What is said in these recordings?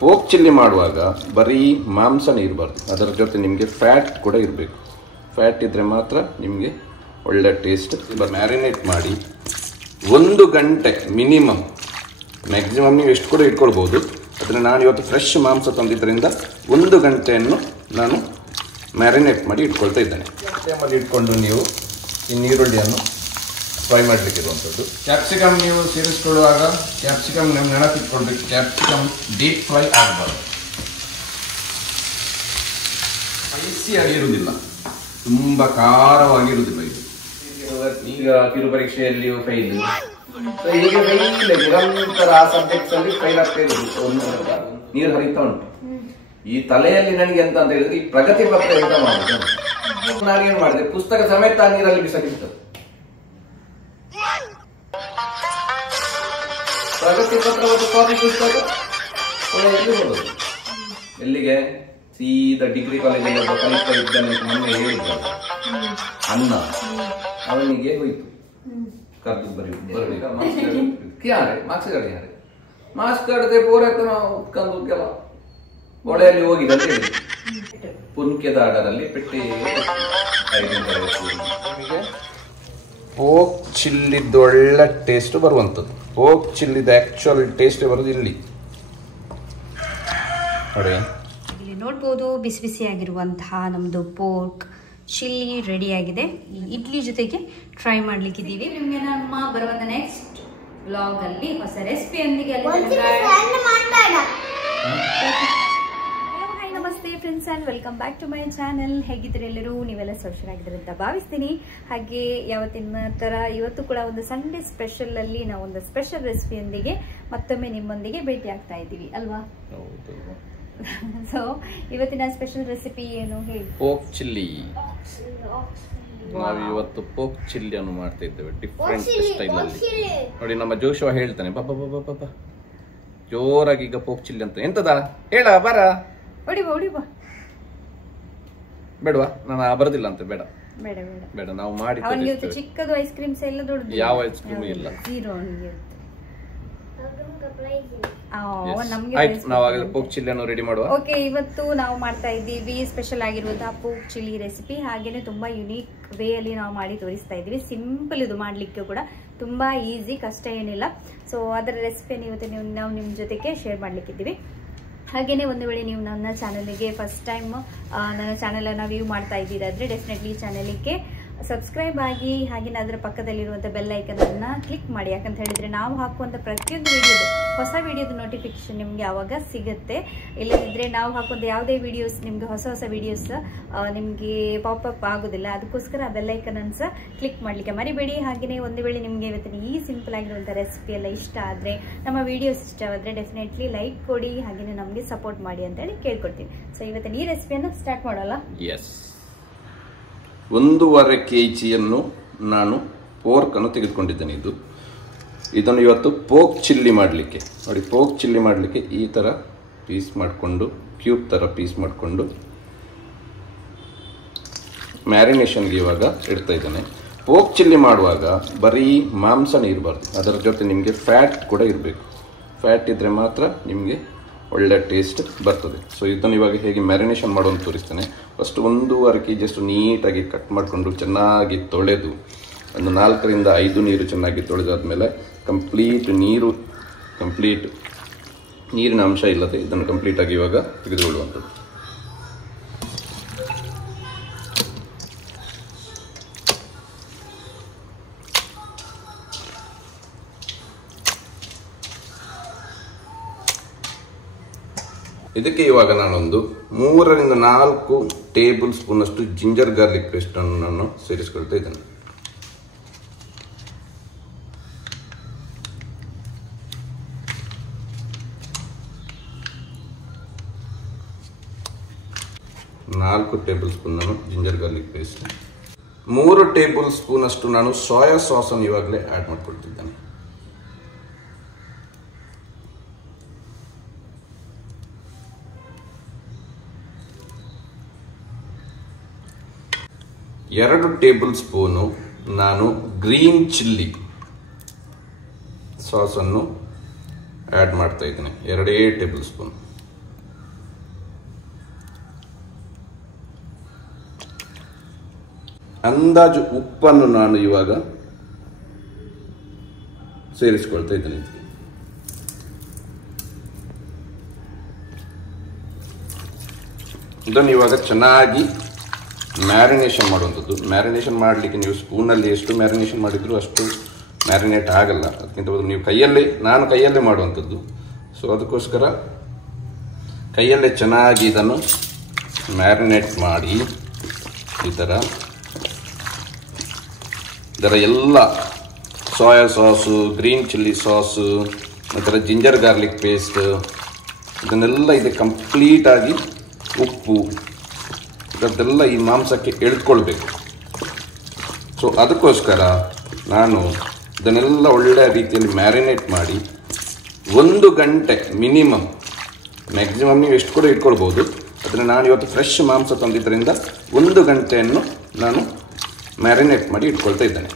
Poke chilli ಮಾಡುವಾಗ ಬರೀ ಮಾಂಸನೇ ಇರಬಾರ್ದು, ಅದರ ಜೊತೆ ನಿಮಗೆ ಫ್ಯಾಟ್ ಕೂಡ ಇರಬೇಕು. ಫ್ಯಾಟ್ ಇದ್ದರೆ ಮಾತ್ರ ನಿಮಗೆ ಒಳ್ಳೆ ಟೇಸ್ಟ್. ಮ್ಯಾರಿನೇಟ್ ಮಾಡಿ 1 ಗಂಟೆ ಮಿನಿಮಮ್, ಮ್ಯಾಕ್ಸಿಮಮ್ ನೀವು ಎಷ್ಟು ಕೂಡ ಇಟ್ಕೊಳ್ಬೋದು. ಆದರೆ ನಾನು ಇವತ್ತು ಫ್ರೆಶ್ ಮಾಂಸ ತಂದಿದ್ದರಿಂದ 1 ಗಂಟೆಯನ್ನು ನಾನು ಮ್ಯಾರಿನೇಟ್ ಮಾಡಿ ಇಟ್ಕೊಳ್ತಾ ಇದ್ದೇನೆ. ಟೈಮಲ್ಲಿ ಇಟ್ಕೊಂಡು ನೀವು ಈ ಈರುಳ್ಳಿಯನ್ನು ಫ್ರೈ ಮಾಡಲಿಕ್ಕೆ ಇರುವಂಥದ್ದು. ಕ್ಯಾಪ್ಸಿಕಮ್ ನೀವು ಸೇರಿಸ್ಕೊಳ್ಳುವಾಗ ಕ್ಯಾಪ್ಸಿಕಮ್ ನೀವು ನೆನಪಿಟ್ಕೊಳ್ಬೇಕು, ಕ್ಯಾಪ್ಸಿಕಮ್ ಡೀಪ್ ಫ್ರೈ ಆಗಬಾರ್ದು. ಸ್ಪೈಸಿಯಾಗಿ ಇರುವುದಿಲ್ಲ, ತುಂಬ ಖಾರವಾಗಿರುವುದಿಲ್ಲ ಇದು. ಈಗ ಕಿರು ಪರೀಕ್ಷೆಯಲ್ಲಿ ಫೈಲ್ ಹೀಗೆ ನಿರಂತರ ಆ ಸಬ್ಜೆಕ್ಟ್ಸ್ ಅಲ್ಲಿ ಫೈಲ್ ಆಗ್ತಾ ಇರುವುದು, ನೀರು ಹರಿತಾ ಉಂಟು. ಈ ತಲೆಯಲ್ಲಿ ನನಗೆ ಎಂತ ಅಂತ ಹೇಳಿದ್ರೆ ಈ ಪ್ರಗತಿ ಪತ್ರ ಎಂತ ಮಾಡುದು, ನಾನೇನ್ ಮಾಡಿದೆ ಪುಸ್ತಕ ಸಮೇತ ನೀರಲ್ಲಿ ಬಿಸಾಕಿರ್ತದೆ. ಪ್ರಗತಿ ಪತ್ರ ಒಂದು ಕಾಪಿ ಪುಸ್ತಕ ಎಲ್ಲಿಗೆ ಸೀದಾ ಡಿಗ್ರಿ ಕಾಲೇಜಲ್ಲಿ ಒಬ್ಬ ಕಲಿತಾ ಇದ್ದಾನೆ ಮೊನ್ನೆ ಹೇಳಿದ್ದ ಅನ್ನ, ಅವನಿಗೆ ಹೋಯ್ತು ಕರ್ದು ಮಾರ್ಕ್ಸ್ ಕಾರ್ಡ್ ಯಾರೇ ಮಾರ್ಕ್ಸ್ ಕಾರ್ಡ್ ಪೂರೈತ ನಾವು ಉತ್ಕೊಂಡು ಕೆಲ ಒಳೆಯಲ್ಲಿ ಹೋಗಿದೆ ಅಂತ ಹೇಳಿ ಪುನ್ಕೆದ ಆಡರಲ್ಲಿ ಪೆಟ್ಟಿ. ಪೋಕ್ ಚಿಲ್ಲಿದ್ದು ಒಳ್ಳೆ ಟೇಸ್ಟ್ ಬರುವಂಥದ್ದು. ಪೋಕ್ ಚಿಲ್ಲಿದ ಆಕ್ಚುಯಲ್ ಟೇಸ್ಟ್ ಬರೋದು ಇಲ್ಲಿ ನೋಡಿ. ಇಲ್ಲಿ ನೋಡ್ಬೋದು ಬಿಸಿ ಬಿಸಿಯಾಗಿರುವಂತಹ ನಮ್ಮದು ಪೋರ್ಕ್ ಚಿಲ್ಲಿ ರೆಡಿ ಆಗಿದೆ. ಇಡ್ಲಿ ಜೊತೆಗೆ ಟ್ರೈ ಮಾಡ್ಲಿಕ್ಕಿದ್ದೀವಿ. ನಿಮಗೆ ನಮ್ಮ ಬರುವಂತ ನೆಕ್ಸ್ಟ್ ವ್ಲಾಗ್ ಅಲ್ಲಿ ಹೊಸ ರೆಸಿಪಿಯೊಂದಿಗೆ. ಹಾಯ್ ನಮಸ್ತೆ friends and welcome back to my channel. ಹೇಗಿದ್ರೆ ಎಲ್ಲರೂ ನೀವೆಲ್ಲ ಸೋಷರಾಗಿದ್ದಾರೆ ಅಂತ ಭಾವಿಸ್ತೀನಿ. ಹಾಗೆ ಯಾವತ್ತಿನ ಥರ ಇವತ್ತು ಕೂಡ ಒಂದು ಸಂಡೇ ಸ್ಪೆಷಲ್ ಅಲ್ಲಿ ನಾವು ಒಂದು ಸ್ಪೆಷಲ್ ರೆಸಿಪಿಯೊಂದಿಗೆ ಮತ್ತೊಮ್ಮೆ ನಿಮ್ಮೊಂದಿಗೆ ಭೇಟಿ ಆಗ್ತಾ ಇದ್ದೀವಿ ಅಲ್ವಾ. ಸೊ ಇವತ್ತಿನ ಸ್ಪೆಷಲ್ ರೆಸಿಪಿ ಏನು ಹೇಳಿ? Poke chilli. ನಾವು ಇವತ್ತು ಪೋಕ್ ಚಿಲ್ಲಿಯನ್ನು ಮಾಡ್ತಾ ಇದ್ದೇವೆ ಡಿಫ್ರೆಂಟ್ ಸ್ಟೈಲ್ ಅಲ್ಲಿ. ನೋಡಿ ನಮ್ಮ ಜೋಶುವ ಹೇಳ್ತಾನೆ ಬಾಬಾ ಜೋರಾಗಿ ಈಗ ಪೋಕ್ ಚಿಲ್ಲಿ ಅಂತ. ಎಂತದ ಹೇಳ ಬರ ಹೊಡಿಬಾ ಬೇಡವಾ? ನಾನು ಬರೋದಿಲ್ಲ ಅಂತ. ಬೇಡ ಬೇಡ ಬೇಡ ಬೇಡ, ನಾವು ಮಾಡಿ ಚಿಕ್ಕದು ಐಸ್ ಕ್ರೀಮ್ಸ್ ಎಲ್ಲ ದೊಡ್ಡದು ಯಾವ ಐಸ್ ಕ್ರೀಮ್ ಇಲ್ಲ. ಪೋಕ್ ಚಿಲ್ಲಿಯನ್ನು ರೆಡಿ ಮಾಡುವ. ಓಕೆ, ಇವತ್ತು ನಾವು ಮಾಡ್ತಾ ಇದ್ದೀವಿ ಸ್ಪೆಷಲ್ ಆಗಿರುವಂತಹ ಪೋಕ್ ಚಿಲ್ಲಿ ರೆಸಿಪಿ. ಹಾಗೇನೆ ತುಂಬಾ ಯುನೀಕ್ ವೇ ಅಲ್ಲಿ ನಾವು ಮಾಡಿ ತೋರಿಸ್ತಾ ಇದ್ದೀವಿ. ಸಿಂಪಲ್ ಇದು ಮಾಡ್ಲಿಕ್ಕೆ ಕೂಡ ತುಂಬಾ ಈಸಿ, ಕಷ್ಟ ಏನಿಲ್ಲ. ಸೊ ಅದರ ರೆಸಿಪಿಯನ್ನು ಇವತ್ತು ನಾವು ನಿಮ್ ಜೊತೆಗೆ ಶೇರ್ ಮಾಡ್ಲಿಕ್ಕಿದ್ದೀವಿ. ಹಾಗೇನೆ ಒಂದು ವೇಳೆ ನೀವು ನನ್ನ ಚಾನಲ್ಗೆ ಫಸ್ಟ್ ಟೈಮ್ ನನ್ನ ಚಾನಲ್ ಅನ್ನ ವ್ಯೂ ಮಾಡ್ತಾ ಇದ್ದೀರಾದ್ರೆ ಡೆಫಿನೆಟ್ಲಿ ಚಾನಲ್ಗೆ ಸಬ್ಸ್ಕ್ರೈಬ್ ಆಗಿ, ಹಾಗೆಯೇ ಅದರ ಪಕ್ಕದಲ್ಲಿರುವಂಥ ಬೆಲ್ ಐಕನ್ ಅನ್ನ ಕ್ಲಿಕ್ ಮಾಡಿ. ಯಾಕಂತ ಹೇಳಿದ್ರೆ ನಾವು ಹಾಕುವಂಥ ಪ್ರತಿಯೊಂದು ಹೊಸ ವಿಡಿಯೋದ ನೋಟಿಫಿಕೇಶನ್ ನಿಮ್ಗೆ ಆವಾಗ ಸಿಗುತ್ತೆ. ಇಲ್ಲದಿದ್ರೆ ನಾವು ಹಾಕುವಂಥ ಯಾವುದೇ ವಿಡಿಯೋಸ್ ನಿಮ್ಗೆ ಹೊಸ ವಿಡಿಯೋಸ್ ನಿಮ್ಗೆ ಪಾಪಪ್ ಆಗೋದಿಲ್ಲ. ಅದಕ್ಕೋಸ್ಕರ ಬೆಲ್ ಐಕನ್ ಅನ್ನು ಸಹ ಕ್ಲಿಕ್ ಮಾಡ್ಲಿಕ್ಕೆ ಮರಿಬೇಡಿ. ಹಾಗೆಯೇ ಒಂದು ವೇಳೆ ನಿಮ್ಗೆ ಇವತ್ತಿನ ಈ ಸಿಂಪಲ್ ಆಗಿರುವಂಥ ರೆಸಿಪಿ ಎಲ್ಲ ಇಷ್ಟ ಆದ್ರೆ, ನಮ್ಮ ವಿಡಿಯೋಸ್ ಇಷ್ಟವಾದ್ರೆ ಡೆಫಿನೆಟ್ಲಿ ಲೈಕ್ ಕೊಡಿ, ಹಾಗೆಯೇ ನಮಗೆ ಸಪೋರ್ಟ್ ಮಾಡಿ ಅಂತ ಹೇಳಿ ಕೇಳ್ಕೊಡ್ತೀವಿ. ಸೊ ಇವತ್ತಿನ ಈ ರೆಸಿಪಿಯನ್ನು ಸ್ಟಾರ್ಟ್ ಮಾಡೋಲ್ಲ. ಎಸ್, 1.5 kg ನಾನು ಪೋರ್ಕ್ ಅನ್ನು ತೆಗೆದುಕೊಂಡಿದ್ದೇನೆ. ಇದನ್ನು ಇವತ್ತು ಪೋಕ್ ಚಿಲ್ಲಿ ಮಾಡಲಿಕ್ಕೆ ನೋಡಿ. ಪೋಕ್ ಚಿಲ್ಲಿ ಮಾಡಲಿಕ್ಕೆ ಈ ಥರ ಪೀಸ್ ಮಾಡಿಕೊಂಡು, ಕ್ಯೂಬ್ ಥರ ಪೀಸ್ ಮಾಡಿಕೊಂಡು ಮ್ಯಾರಿನೇಷನ್ಗೆ ಇವಾಗ ಇಡ್ತಾ ಇದ್ದೇನೆ. ಪೋಕ್ ಚಿಲ್ಲಿ ಮಾಡುವಾಗ ಬರೀ ಮಾಂಸನೇ ಇರಬಾರ್ದು, ಅದರ ಜೊತೆ ನಿಮಗೆ ಫ್ಯಾಟ್ ಕೂಡ ಇರಬೇಕು. ಫ್ಯಾಟ್ ಇದ್ದರೆ ಮಾತ್ರ ನಿಮಗೆ ಒಳ್ಳೆ ಟೇಸ್ಟ್ ಬರ್ತದೆ. ಸೊ ಇದನ್ನು ಇವಾಗ ಹೇಗೆ ಮ್ಯಾರಿನೇಷನ್ ಮಾಡೋದು ತೋರಿಸ್ತೇನೆ. ಫಸ್ಟ್ 1.5 kg ಅಷ್ಟು ನೀಟಾಗಿ ಕಟ್ ಮಾಡಿಕೊಂಡು ಚೆನ್ನಾಗಿ ತೊಳೆದು ಒಂದು 4 ರಿಂದ 5 ನೀರು ಚೆನ್ನಾಗಿ ತೊಳೆದಾದ್ಮೇಲೆ ಕಂಪ್ಲೀಟ್ ನೀರಿನ ಅಂಶ ಇಲ್ಲದೆ ಇದನ್ನು ಕಂಪ್ಲೀಟಾಗಿ ಇವಾಗ ತೆಗೆದುಕೊಳ್ಳುವಂಥದ್ದು. ಇದಕ್ಕೆ ಇವಾಗ ನಾನೊಂದು 3 ರಿಂದ 4 ಟೇಬಲ್ ಸ್ಪೂನ್ ಅಷ್ಟು ಜಿಂಜರ್ ಗಾರ್ಲಿಕ್ ಪೇಸ್ಟ್ ಅನ್ನು ನಾನು ಸೇರಿಸ್ಕೊಳ್ತಾ ಇದ್ದೇನೆ. ನಾಲ್ಕು ಟೇಬಲ್ ಸ್ಪೂನ್ ನಾನು ginger garlic paste, 3 table spoon ಅಷ್ಟು ನಾನು ಸೋಯಾ ಸಾಸ್ ಅನ್ನು ಇವಾಗಲೇ ಆಡ್ ಮಾಡ್ಕೊಳ್ತಿದ್ದೇನೆ. ಎರಡು ಟೇಬಲ್ ಸ್ಪೂನು ನಾನು ಗ್ರೀನ್ ಚಿಲ್ಲಿ ಸಾಸ್ ಅನ್ನು ಆಡ್ ಮಾಡ್ತಾ ಇದ್ದೇನೆ. 2 ಟೇಬಲ್ ಸ್ಪೂನ್. ಅಂದಾಜು ಉಪ್ಪನ್ನು ನಾನು ಇವಾಗ ಸೇರಿಸಿಕೊಳ್ತಾ ಇದ್ದೇನೆ. ಇದನ್ನು ಇವಾಗ ಚೆನ್ನಾಗಿ ಮ್ಯಾರಿನೇಷನ್ ಮಾಡುವಂಥದ್ದು. ಮ್ಯಾರಿನೇಷನ್ ಮಾಡಲಿಕ್ಕೆ ನೀವು ಸ್ಪೂನಲ್ಲಿ ಎಷ್ಟು ಮ್ಯಾರಿನೇಷನ್ ಮಾಡಿದರೂ ಅಷ್ಟು ಮ್ಯಾರಿನೇಟ್ ಆಗಲ್ಲ. ಅದಕ್ಕಿಂತ ಬದಲು ನೀವು ನಾನು ಕೈಯಲ್ಲೇ ಮಾಡುವಂಥದ್ದು. ಸೊ ಅದಕ್ಕೋಸ್ಕರ ಕೈಯಲ್ಲೇ ಚೆನ್ನಾಗಿ ಇದನ್ನು ಮ್ಯಾರಿನೇಟ್ ಮಾಡಿ ಇದರ ಎಲ್ಲ soya sauce, green chilli sauce, ನಂತರ ಜಿಂಜರ್ ಗಾರ್ಲಿಕ್ ಪೇಸ್ಟ್, ಇದನ್ನೆಲ್ಲ ಇದೆ ಕಂಪ್ಲೀಟಾಗಿ ಉಪ್ಪು ಇದೆಲ್ಲ ಈ ಮಾಂಸಕ್ಕೆ ಎಳ್ಕೊಳ್ಬೇಕು. ಸೊ ಅದಕ್ಕೋಸ್ಕರ ನಾನು ಇದನ್ನೆಲ್ಲ ಒಳ್ಳೆಯ ರೀತಿಯಲ್ಲಿ ಮ್ಯಾರಿನೇಟ್ ಮಾಡಿ 1 ಗಂಟೆ ಮ್ಯಾಕ್ಸಿಮಮ್ ನೀವು ಎಷ್ಟು ಕೂಡ ಇಟ್ಕೊಳ್ಬೋದು. ಆದರೆ ನಾನು ಇವತ್ತು ಫ್ರೆಶ್ ಮಾಂಸ ತಂದಿದ್ದರಿಂದ 1 ಗಂಟೆಯನ್ನು ನಾನು ಮ್ಯಾರಿನೇಟ್ ಮಾಡಿ ಇಟ್ಕೊಳ್ತಾ ಇದ್ದೇನೆ.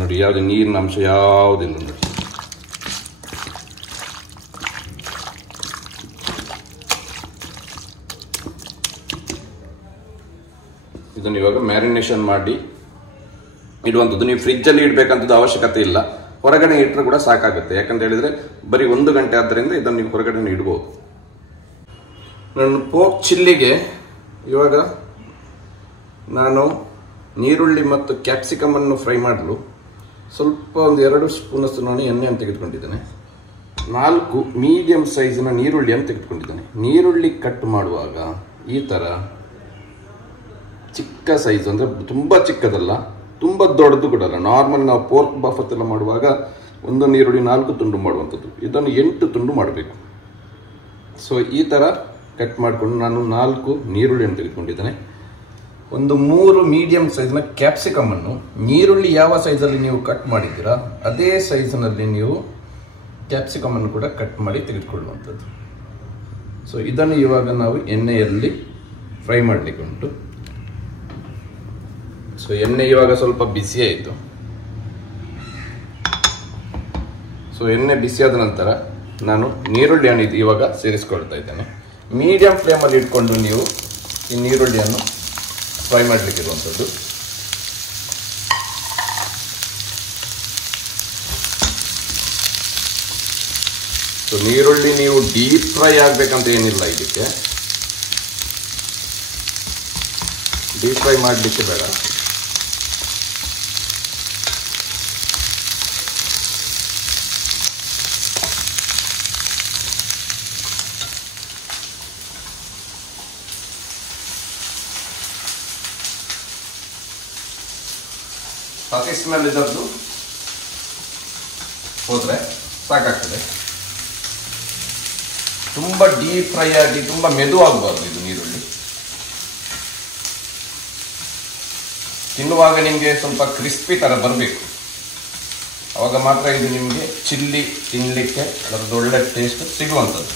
ನೋಡಿ, ಯಾವುದು ನೀರಿನ ಅಂಶ ಯಾವುದಿಲ್ಲ ನೋಡಿ. ಇದನ್ನು ಇವಾಗ ಮ್ಯಾರಿನೇಷನ್ ಮಾಡಿ ಇಡುವಂಥದ್ದು. ನೀವು ಫ್ರಿಜ್ಜಲ್ಲಿ ಇಡಬೇಕಂತದ್ದು ಅವಶ್ಯಕತೆ ಇಲ್ಲ, ಹೊರಗಡೆ ಇಟ್ಟರೆ ಕೂಡ ಸಾಕಾಗುತ್ತೆ. ಯಾಕಂತ ಹೇಳಿದ್ರೆ ಬರೀ 1 ಗಂಟೆ ಆದ್ದರಿಂದ ಇದನ್ನು ನೀವು ಹೊರಗಡೆ ಇಡ್ಬೋದು. ನಾನು ಪೋರ್ಕ್ ಚಿಲ್ಲಿಗೆ ಇವಾಗ ನಾನು ನೀರುಳ್ಳಿ ಮತ್ತು ಕ್ಯಾಪ್ಸಿಕಮ್ ಅನ್ನು ಫ್ರೈ ಮಾಡಲು ಸ್ವಲ್ಪ 2 ಸ್ಪೂನಷ್ಟು ನಾನು ಎಣ್ಣೆಯನ್ನು ತೆಗೆದುಕೊಂಡಿದ್ದೇನೆ. 4 ಮೀಡಿಯಂ ಸೈಜಿನ ನೀರುಳ್ಳಿಯನ್ನು ತೆಗೆದುಕೊಂಡಿದ್ದೇನೆ. ನೀರುಳ್ಳಿ ಕಟ್ ಮಾಡುವಾಗ ಈ ಥರ ಚಿಕ್ಕ ಸೈಜ್, ಅಂದರೆ ತುಂಬ ಚಿಕ್ಕದಲ್ಲ, ತುಂಬ ದೊಡ್ಡದು ಕೂಡ ಅಲ್ಲ. ನಾರ್ಮಲ್ ನಾವು ಪೋರ್ಕ್ ಬಫತ್ ಎಲ್ಲ ಮಾಡುವಾಗ ಒಂದು ನೀರುಳ್ಳಿ 4 ತುಂಡು ಮಾಡುವಂಥದ್ದು, ಇದನ್ನು 8 ತುಂಡು ಮಾಡಬೇಕು. ಸೊ ಈ ಥರ ಕಟ್ ಮಾಡಿಕೊಂಡು ನಾನು 4 ನೀರುಳ್ಳಿಯನ್ನು ತೆಗೆದುಕೊಂಡಿದ್ದೇನೆ. ಒಂದು 3 ಮೀಡಿಯಂ ಸೈಜ್ನ ಕ್ಯಾಪ್ಸಿಕಮನ್ನು, ನೀರುಳ್ಳಿ ಯಾವ ಸೈಜಲ್ಲಿ ನೀವು ಕಟ್ ಮಾಡಿದ್ದೀರಾ ಅದೇ ಸೈಜ್ನಲ್ಲಿ ನೀವು ಕ್ಯಾಪ್ಸಿಕಮನ್ನು ಕೂಡ ಕಟ್ ಮಾಡಿ ತೆಗೆದುಕೊಳ್ಳುವಂಥದ್ದು. ಸೊ ಇದನ್ನು ಇವಾಗ ನಾವು ಎಣ್ಣೆಯಲ್ಲಿ ಫ್ರೈ ಮಾಡಲಿಕ್ಕೆ ಉಂಟು. ಸೊ ಎಣ್ಣೆ ಇವಾಗ ಸ್ವಲ್ಪ ಬಿಸಿ ಆಯಿತು. ಸೊ ಎಣ್ಣೆ ಬಿಸಿಯಾದ ನಂತರ ನಾನು ನೀರುಳ್ಳಿಯನ್ನು ಇವಾಗ ಸೇರಿಸ್ಕೊಳ್ತಾ ಇದ್ದೇನೆ. ಮೀಡಿಯಂ ಫ್ಲೇಮಲ್ಲಿ ಇಟ್ಕೊಂಡು ನೀವು ಈ ನೀರುಳ್ಳಿಯನ್ನು ಫ್ರೈ ಮಾಡಲಿಕ್ಕಿರುವಂಥದ್ದು. ಸೊ ನೀರುಳ್ಳಿ ನೀವು ಡೀಪ್ ಫ್ರೈ ಆಗಬೇಕಂತ ಏನಿಲ್ಲ, ಇದಕ್ಕೆ ಡೀಪ್ ಫ್ರೈ ಮಾಡಲಿಕ್ಕೆ ಬೇಡ. ಹಸಿ ಸ್ಮೆಲ್ ಇದರದ್ದು ಹೋದರೆ ಸಾಕಾಗ್ತದೆ. ತುಂಬ ಡೀಪ್ ಫ್ರೈ ಆಗಿ ತುಂಬ ಮೆದುವಾಗಬಾರ್ದು ಇದು ನೀರುಳ್ಳಿ. ತಿನ್ನುವಾಗ ನಿಮಗೆ ಸ್ವಲ್ಪ ಕ್ರಿಸ್ಪಿ ಥರ ಬರಬೇಕು, ಆವಾಗ ಮಾತ್ರ ಇದು ನಿಮಗೆ ಚಿಲ್ಲಿ ತಿನ್ನಲಿಕ್ಕೆ ಅದರದ್ದು ಒಳ್ಳೆ ಟೇಸ್ಟ್ ಸಿಗುವಂಥದ್ದು.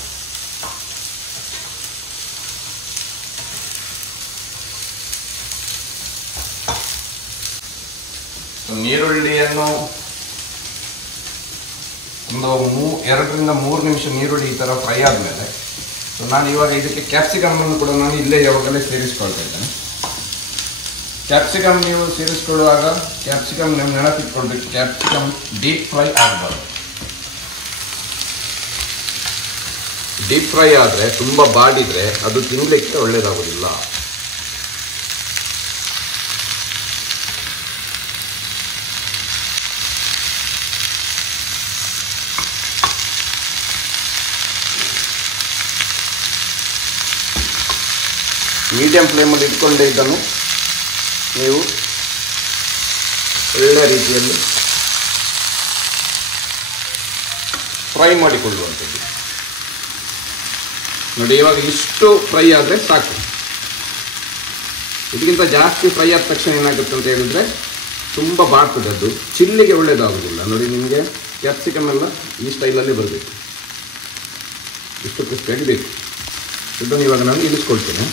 ನೀರುಳ್ಳಿಯನ್ನು ಒಂದು 2 ರಿಂದ 3 ನಿಮಿಷ ನೀರುಳ್ಳಿ ಈ ಥರ ಫ್ರೈ ಆದಮೇಲೆ ನಾನು ಇವಾಗ ಇದಕ್ಕೆ ಕ್ಯಾಪ್ಸಿಕಮನ್ನು ಕೂಡ ನಾನು ಇಲ್ಲೇ ಯಾವಾಗಲೇ ಸೇರಿಸ್ಕೊಳ್ತಾ ಇದ್ದೇನೆ. ಕ್ಯಾಪ್ಸಿಕಮ್ ನೀವು ಸೇರಿಸ್ಕೊಳ್ಳುವಾಗ ಕ್ಯಾಪ್ಸಿಕಮ್ ನೀವು ನೆನಪಿಟ್ಕೊಳ್ಬೇಕು, ಕ್ಯಾಪ್ಸಿಕಮ್ ಡೀಪ್ ಫ್ರೈ ಆಗಬಾರ್ದು. ಡೀಪ್ ಫ್ರೈ ಆದರೆ ತುಂಬ ಬಾಡಿದರೆ ಅದು ತಿನ್ನಲಿಕ್ಕೆ ಒಳ್ಳೆಯದಾಗೋದಿಲ್ಲ. ಮೀಡಿಯಂ ಫ್ಲೇಮಲ್ಲಿ ಇಟ್ಕೊಂಡೆ ಇದನ್ನು ನೀವು ಒಳ್ಳೆಯ ರೀತಿಯಲ್ಲಿ ಫ್ರೈ ಮಾಡಿಕೊಳ್ಳುವಂಥದ್ದು. ನೋಡಿ, ಇವಾಗ ಇಷ್ಟು ಫ್ರೈ ಆದರೆ ಸಾಕು. ಇದಕ್ಕಿಂತ ಜಾಸ್ತಿ ಫ್ರೈ ಆದ ತಕ್ಷಣ ಏನಾಗುತ್ತೆ ಅಂತ ಹೇಳಿದರೆ ತುಂಬ ಬಾಡ್ತದೆ, ಅದು ಚಿಲ್ಲಿಗೆ ಒಳ್ಳೆಯದಾಗೋದಿಲ್ಲ. ನೋಡಿ, ನಿಮಗೆ ಕ್ಯಾಪ್ಸಿಕಮ್ ಎಲ್ಲ ಈ ಸ್ಟೈಲಲ್ಲಿ ಬರಬೇಕು, ಇಷ್ಟು ಕ್ರಿಸ್ಪಿಯಾಗಿ ಬೇಕು. ಇದನ್ನು ಇವಾಗ ನಾನು ಇಳಿಸ್ಕೊಳ್ತೇನೆ.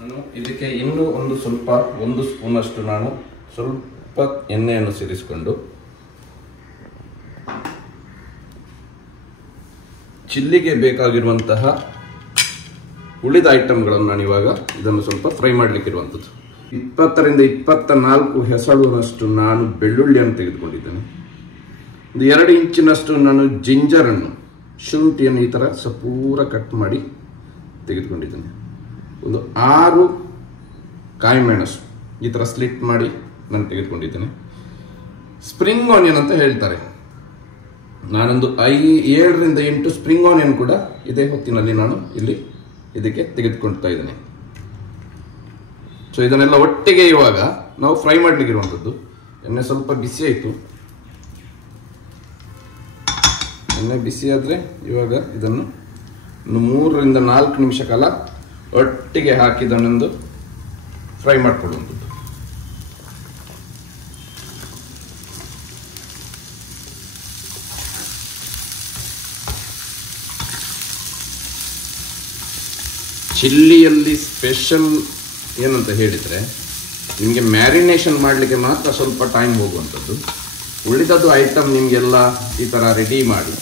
ನಾನು ಇದಕ್ಕೆ ಇನ್ನೂ ಒಂದು ಸ್ಪೂನಷ್ಟು ನಾನು ಸ್ವಲ್ಪ ಎಣ್ಣೆಯನ್ನು ಸೇರಿಸಿಕೊಂಡು ಚಿಲ್ಲಿಗೆ ಬೇಕಾಗಿರುವಂತಹ ಉಳಿದ ಐಟಮ್ಗಳನ್ನು ನಾನು ಇವಾಗ ಇದನ್ನು ಸ್ವಲ್ಪ ಫ್ರೈ ಮಾಡಲಿಕ್ಕಿರುವಂಥದ್ದು. 20 ರಿಂದ 24 ಹೆಸಳುನಷ್ಟು ನಾನು ಬೆಳ್ಳುಳ್ಳಿಯನ್ನು ತೆಗೆದುಕೊಂಡಿದ್ದೇನೆ. ಒಂದು 2 ಇಂಚಿನಷ್ಟು ನಾನು ಜಿಂಜರನ್ನು, ಶುಂಠಿಯನ್ನು ಈ ಥರ ಪೂರ ಕಟ್ ಮಾಡಿ ತೆಗೆದುಕೊಂಡಿದ್ದೇನೆ. ಒಂದು 6 ಕಾಯಿ ಮೆಣಸು ಈ ಥರ ಸ್ಲಿಟ್ ಮಾಡಿ ನಾನು ತೆಗೆದುಕೊಂಡಿದ್ದೇನೆ. ಸ್ಪ್ರಿಂಗ್ ಆನಿಯನ್ ಅಂತ ಹೇಳ್ತಾರೆ. ನಾನೊಂದು 7 ರಿಂದ 8 ಸ್ಪ್ರಿಂಗ್ ಆನಿಯನ್ ಕೂಡ ಇದೇ ಹೊತ್ತಿನಲ್ಲಿ ನಾನು ಇಲ್ಲಿ ಇದಕ್ಕೆ ತೆಗೆದುಕೊಳ್ತಾ ಇದ್ದೇನೆ. ಸೊ ಇದನ್ನೆಲ್ಲ ಒಟ್ಟಿಗೆ ಇವಾಗ ನಾವು ಫ್ರೈ ಮಾಡಲಿಕ್ಕಿರುವಂಥದ್ದು. ಎಣ್ಣೆ ಸ್ವಲ್ಪ ಬಿಸಿ ಆಯಿತು. ಎಣ್ಣೆ ಬಿಸಿ ಆದರೆ ಇವಾಗ ಇದನ್ನು ಒಂದು 3 ರಿಂದ 4 ನಿಮಿಷ ಕಾಲ ಒಟ್ಟಿಗೆ ಹಾಕಿ ಇದನ್ನೊಂದು ಫ್ರೈ ಮಾಡಿಕೊಳ್ಳುವಂಥದ್ದು. ಚಿಲ್ಲಿಯಲ್ಲಿ ಸ್ಪೆಷಲ್ ಏನಂತ ಹೇಳಿದರೆ ನಿಮಗೆ ಮ್ಯಾರಿನೇಷನ್ ಮಾಡಲಿಕ್ಕೆ ಮಾತ್ರ ಸ್ವಲ್ಪ ಟೈಮ್ ಹೋಗುವಂಥದ್ದು. ಉಳಿದದ್ದು ಐಟಮ್ ನಿಮಗೆಲ್ಲ ಈ ಥರ ರೆಡಿ ಮಾಡಿ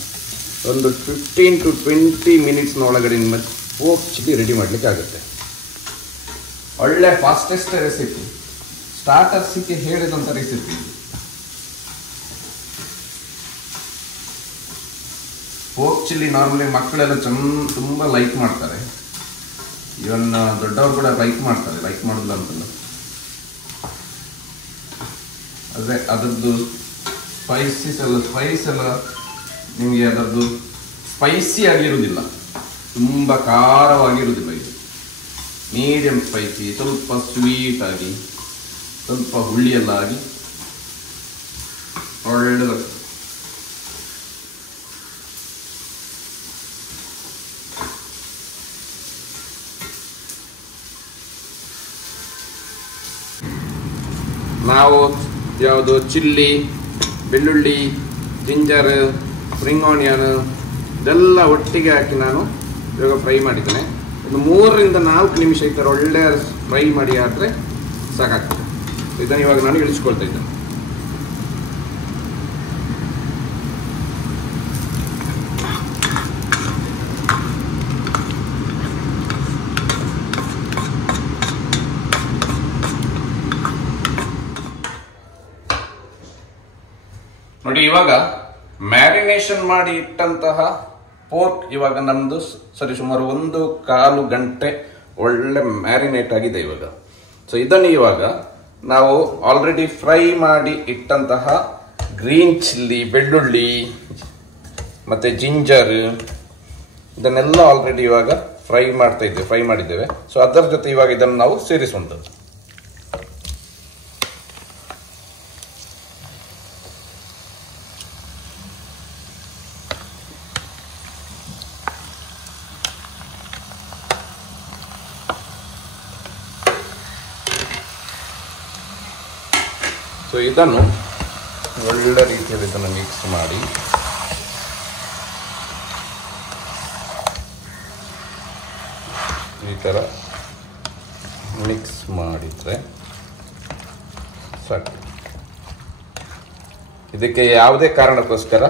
ಒಂದು 15 to 20 ಮಿನಿಟ್ಸ್ನ ಒಳಗಡೆ ನಿಮ್ಮ ಪೋರ್ಕ್ ಚಿಲ್ಲಿ ರೆಡಿ ಮಾಡಲಿಕ್ಕೆ ಆಗುತ್ತೆ. ಒಳ್ಳೆ ಫಾಸ್ಟೆಸ್ಟ್ ರೆಸಿಪಿ, ಸ್ಟಾರ್ಟರ್ಸಿಗೆ ಹೇಳಿದಂಥ ರೆಸಿಪಿ. ಪೋರ್ಕ್ ಚಿಲ್ಲಿ ನಾರ್ಮಲಿ ಮಕ್ಕಳೆಲ್ಲ ತುಂಬ ಲೈಕ್ ಮಾಡ್ತಾರೆ. ಇವನ್ ದೊಡ್ಡವರು ಕೂಡ ಲೈಕ್ ಮಾಡ್ತಾರೆ, ಲೈಕ್ ಮಾಡೋದಿಲ್ಲ ಅಂತಲ್ಲ. ಆದರೆ ಅದರದ್ದು ಸ್ಪೈಸ್ ಎಲ್ಲ ನಿಮಗೆ ಅದರದ್ದು ಸ್ಪೈಸಿ ಆಗಿರುವುದಿಲ್ಲ, ತುಂಬ ಖಾರವಾಗಿರುವುದಿಲ್ಲ. ಇದು ಮೀಡಿಯಂ ಸ್ಪೈಸಿ, ಸ್ವಲ್ಪ ಸ್ವೀಟ್ ಆಗಿ, ಸ್ವಲ್ಪ ಹುಳಿಯೆಲ್ಲ ಆಗಿ ಒಳ್ಳೆಯದು. ನಾವು ಯಾವುದು ಚಿಲ್ಲಿ, ಬೆಳ್ಳುಳ್ಳಿ, ಜಿಂಜರ್, ಸ್ಪ್ರಿಂಗ್ ಆನಿಯನ್ ಇದೆಲ್ಲ ಒಟ್ಟಿಗೆ ಹಾಕಿ ನಾನು ಇವಾಗ ಫ್ರೈ ಮಾಡಿದ್ದೇನೆ. ಒಂದು 3 ರಿಂದ 4 ನಿಮಿಷ ಈ ಥರ ಒಳ್ಳೆ ಫ್ರೈ ಮಾಡಿ ಆದರೆ ಸಾಕಾಗ್ತದೆ. ಇದನ್ನು ಇವಾಗ ನಾನು ಇಳಿಸ್ಕೊಳ್ತಾ ಇದ್ದೇನೆ. ನೋಡಿ, ಇವಾಗ ಮ್ಯಾರಿನೇಷನ್ ಮಾಡಿ ಇಟ್ಟಂತಹ ಪೋರ್ಕ್ ಇವಾಗ ನಮ್ದು ಸುಮಾರು 1/4 ಗಂಟೆ ಒಳ್ಳೆ ಮ್ಯಾರಿನೇಟ್ ಆಗಿದೆ ಇವಾಗ. ಸೊ ಇದನ್ನು ಇವಾಗ ನಾವು ಆಲ್ರೆಡಿ ಫ್ರೈ ಮಾಡಿ ಇಟ್ಟಂತಹ ಗ್ರೀನ್ ಚಿಲ್ಲಿ, ಬೆಳ್ಳುಳ್ಳಿ ಮತ್ತೆ ಜಿಂಜರ್ ಇದನ್ನೆಲ್ಲ ಆಲ್ರೆಡಿ ಇವಾಗ ಫ್ರೈ ಮಾಡಿದ್ದೇವೆ. ಸೊ ಅದರ ಜೊತೆ ಇವಾಗ ಇದನ್ನು ನಾವು ಸೇರಿಸುವಂಥದ್ದು. ಸೊ ಇದನ್ನು ಒಳ್ಳೆ ರೀತಿಯಲ್ಲಿ ಇದನ್ನು ಮಿಕ್ಸ್ ಮಾಡಿ ಈ ಥರ ಮಿಕ್ಸ್ ಮಾಡಿದರೆ ಸಾಕು. ಇದಕ್ಕೆ ಯಾವುದೇ ಕಾರಣಕ್ಕೋಸ್ಕರ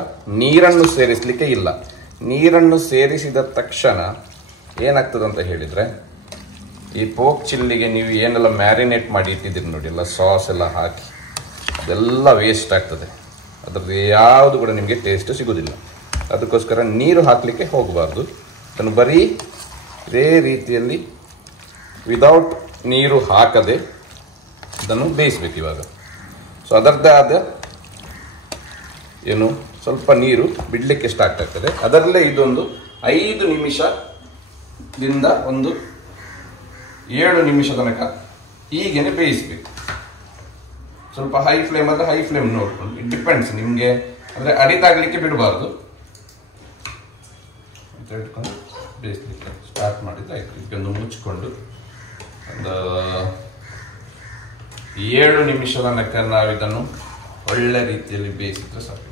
ನೀರನ್ನು ಸೇರಿಸಲಿಕ್ಕೆ ಇಲ್ಲ. ನೀರನ್ನು ಸೇರಿಸಿದ ತಕ್ಷಣ ಏನಾಗ್ತದೆ ಅಂತ ಹೇಳಿದರೆ, ಈ ಪೋರ್ಕ್ ಚಿಲ್ಲಿಗೆ ನೀವು ಏನೆಲ್ಲ ಮ್ಯಾರಿನೇಟ್ ಮಾಡಿ ಇಟ್ಟಿದ್ದೀರಿ ನೋಡಿ, ಎಲ್ಲ ಸಾಸ್ ಎಲ್ಲ ಹಾಕಿ ಅದೆಲ್ಲ ವೇಸ್ಟ್ ಆಗ್ತದೆ. ಅದರದ್ದು ಯಾವುದು ಕೂಡ ನಿಮಗೆ ಟೇಸ್ಟ್ ಸಿಗೋದಿಲ್ಲ. ಅದಕ್ಕೋಸ್ಕರ ನೀರು ಹಾಕಲಿಕ್ಕೆ ಹೋಗಬಾರ್ದು. ಅದನ್ನು ಬರೀ ಇದೇ ರೀತಿಯಲ್ಲಿ ವಿದೌಟ್ ನೀರು ಹಾಕದೆ ಇದನ್ನು ಬೇಯಿಸ್ಬೇಕು ಇವಾಗ. ಸೊ ಅದರದ್ದೇ ಆದ ಏನು ಸ್ವಲ್ಪ ನೀರು ಬಿಡಲಿಕ್ಕೆ ಸ್ಟಾರ್ಟ್ ಆಗ್ತದೆ. ಅದರಲ್ಲೇ ಇದೊಂದು 5 ನಿಮಿಷದಿಂದ ಒಂದು 7 ನಿಮಿಷ ತನಕ ಹೀಗೇನೆ ಬೇಯಿಸ್ಬೇಕು. ಸ್ವಲ್ಪ ಹೈ ಫ್ಲೇಮ್ ಆದರೆ ಹೈ ಫ್ಲೇಮ್ ನೋಡ್ಕೊಂಡು, ಇಟ್ ಡಿಪೆಂಡ್ಸ್ ನಿಮಗೆ. ಅಂದರೆ ಅಡಿತಾಗಲಿಕ್ಕೆ ಬಿಡಬಾರ್ದು ಅಂತ ಇಟ್ಕೊಂಡು ಬೇಯಿಸ್ಲಿಕ್ಕೆ ಸ್ಟಾರ್ಟ್ ಮಾಡಿದರೆ ಆಯ್ತು. ಇದಕ್ಕೊಂದು ಮುಚ್ಚಿಕೊಂಡು ಒಂದು 7 ನಿಮಿಷ ತನಕ ನಾವು ಇದನ್ನು ಒಳ್ಳೆ ರೀತಿಯಲ್ಲಿ ಬೇಯಿಸಿದ್ರೆ ಸಾಕು.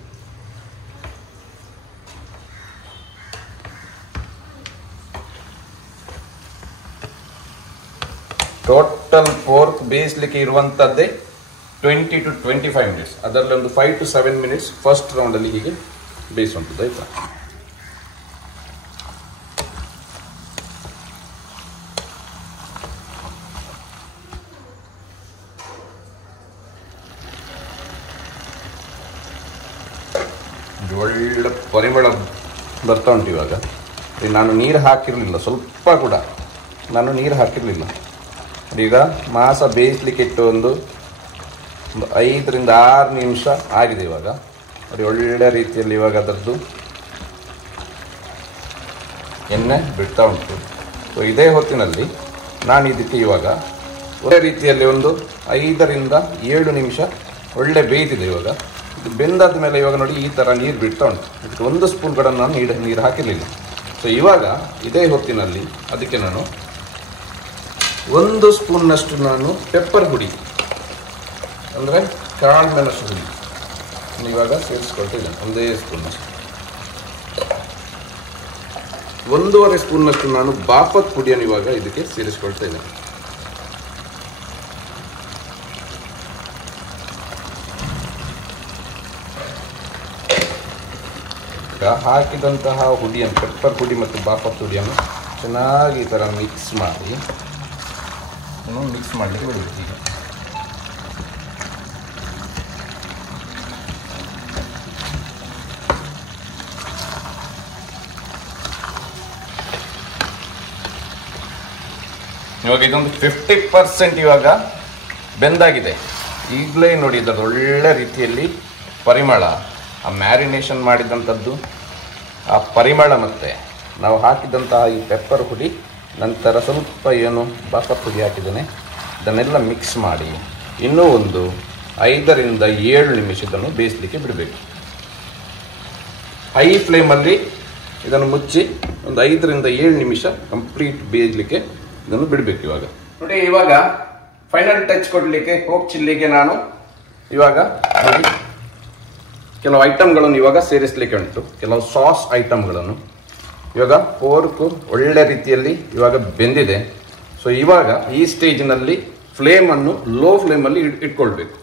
ಟೋಟಲ್ ಪೋರ್ಕ್ ಬೇಯಿಸ್ಲಿಕ್ಕೆ ಇರುವಂಥದ್ದೇ 20 to 25 ಮಿನಿಟ್ಸ್, ಅದರಲ್ಲಿ ಒಂದು 5 to 7 ಮಿನಿಟ್ಸ್ ಫಸ್ಟ್ ರೌಂಡಲ್ಲಿ ಹೀಗೆ ಬೇಯಿಸುವಂಥದ್ದು ಆಯಿತಾ. ಒಳ್ಳೆ ಪರಿಮಳ ಬರ್ತಾ ಉಂಟು ಇವಾಗ. ನಾನು ನೀರು ಹಾಕಿರಲಿಲ್ಲ, ಸ್ವಲ್ಪ ಕೂಡ ನಾನು ನೀರು ಹಾಕಿರಲಿಲ್ಲ. ಈಗ ಮಾಂಸ ಬೇಯಿಸ್ಲಿಕ್ಕೆ ಇಟ್ಟು ಒಂದು 5 ರಿಂದ 6 ನಿಮಿಷ ಆಗಿದೆ ಇವಾಗ. ನೋಡಿ ಒಳ್ಳೆ ರೀತಿಯಲ್ಲಿ ಇವಾಗ ಅದರದ್ದು ಎಣ್ಣೆ ಬಿಡ್ತಾ ಉಂಟು. ಸೊ ಇದೇ ಹೊತ್ತಿನಲ್ಲಿ ನಾನು ಇದಕ್ಕೆ ಇವಾಗ ಒಳ್ಳೆ ರೀತಿಯಲ್ಲಿ ಒಂದು 5 ರಿಂದ 7 ನಿಮಿಷ ಒಳ್ಳೆ ಬೇಯ್ತಿದೆ ಇವಾಗ. ಇದು ಬೆಂದಾದ ಮೇಲೆ ಇವಾಗ ನೋಡಿ ಈ ಥರ ನೀರು ಬಿಡ್ತಾ ಉಂಟು. ಇದಕ್ಕೆ 1 ಸ್ಪೂನ್ ಕೂಡ ನಾನು ನೀರು ಹಾಕಿರಲಿಲ್ಲ. ಸೊ ಇವಾಗ ಇದೇ ಹೊತ್ತಿನಲ್ಲಿ ಅದಕ್ಕೆ ನಾನು 1 ಸ್ಪೂನ್ನಷ್ಟು ನಾನು ಪೆಪ್ಪರ್ ಹುಡಿ ಅಂದರೆ ಕಾಳು ಮೆಣಸು ಹುಡಿ ಇವಾಗ ಸೇರಿಸ್ಕೊಳ್ತಿದ್ದೇನೆ. 1 ಸ್ಪೂನ್ನಷ್ಟು. 1.5 ಸ್ಪೂನ್ನಷ್ಟು ನಾನು ಬಾಪತ್ ಪುಡಿಯನ್ನು ಇವಾಗ ಇದಕ್ಕೆ ಸೇರಿಸ್ಕೊಳ್ತಾ ಇದ್ದೇನೆ. ಹಾಕಿದಂತಹ ಹುಡಿಯನ್ನು, ಪೆಪ್ಪರ್ ಹುಡಿ ಮತ್ತು ಬಾಪತ್ ಹುಡಿಯನ್ನು ಚೆನ್ನಾಗಿ ಈ ಥರ ಮಿಕ್ಸ್ ಮಾಡಿ ಮಿಕ್ಸ್ ಮಾಡಲಿಕ್ಕೆ ಬಿಡಬೇಕು. ಈಗ ಇವಾಗ ಇದೊಂದು 50% ಇವಾಗ ಬೆಂದಾಗಿದೆ. ಈಗಲೇ ನೋಡಿ ಇದರ ಒಳ್ಳೆ ರೀತಿಯಲ್ಲಿ ಪರಿಮಳ, ಆ ಮ್ಯಾರಿನೇಷನ್ ಮಾಡಿದಂಥದ್ದು ಆ ಪರಿಮಳ ಮತ್ತು ನಾವು ಹಾಕಿದಂತಹ ಈ ಪೆಪ್ಪರ್ ಹುಡಿ, ನಂತರ ಸ್ವಲ್ಪ ಏನು ಬಾಪತ್ ಹುಡಿ ಹಾಕಿದ್ದೇನೆ, ಇದನ್ನೆಲ್ಲ ಮಿಕ್ಸ್ ಮಾಡಿ ಇನ್ನೂ ಒಂದು 5 ರಿಂದ 7 ನಿಮಿಷ ಇದನ್ನು ಬೇಯಿಸಲಿಕ್ಕೆ ಬಿಡಬೇಕು. ಹೈ ಫ್ಲೇಮಲ್ಲಿ ಇದನ್ನು ಮುಚ್ಚಿ ಒಂದು 5 ರಿಂದ 7 ನಿಮಿಷ ಕಂಪ್ಲೀಟ್ ಬೇಯಲಿಕ್ಕೆ ಇದನ್ನು ಬಿಡಬೇಕು. ಇವಾಗ ನೋಡಿ, ಇವಾಗ ಫೈನಲ್ ಟಚ್ ಕೊಡಲಿಕ್ಕೆ ಹೋಪ್ ಚಿಲ್ಲಿಗೆ ನಾನು ಇವಾಗ ನೋಡಿ ಕೆಲವು ಐಟಮ್ಗಳನ್ನು ಇವಾಗ ಸೇರಿಸಲಿಕ್ಕೆ ಉಂಟು, ಕೆಲವು ಸಾಸ್ ಐಟಮ್ಗಳನ್ನು. ಇವಾಗ ಪೋರ್ಕು ಒಳ್ಳೆ ರೀತಿಯಲ್ಲಿ ಇವಾಗ ಬೆಂದಿದೆ. ಸೊ ಇವಾಗ ಈ ಸ್ಟೇಜಿನಲ್ಲಿ ಫ್ಲೇಮನ್ನು ಲೋ ಫ್ಲೇಮಲ್ಲಿ ಇಟ್ಕೊಳ್ಬೇಕು.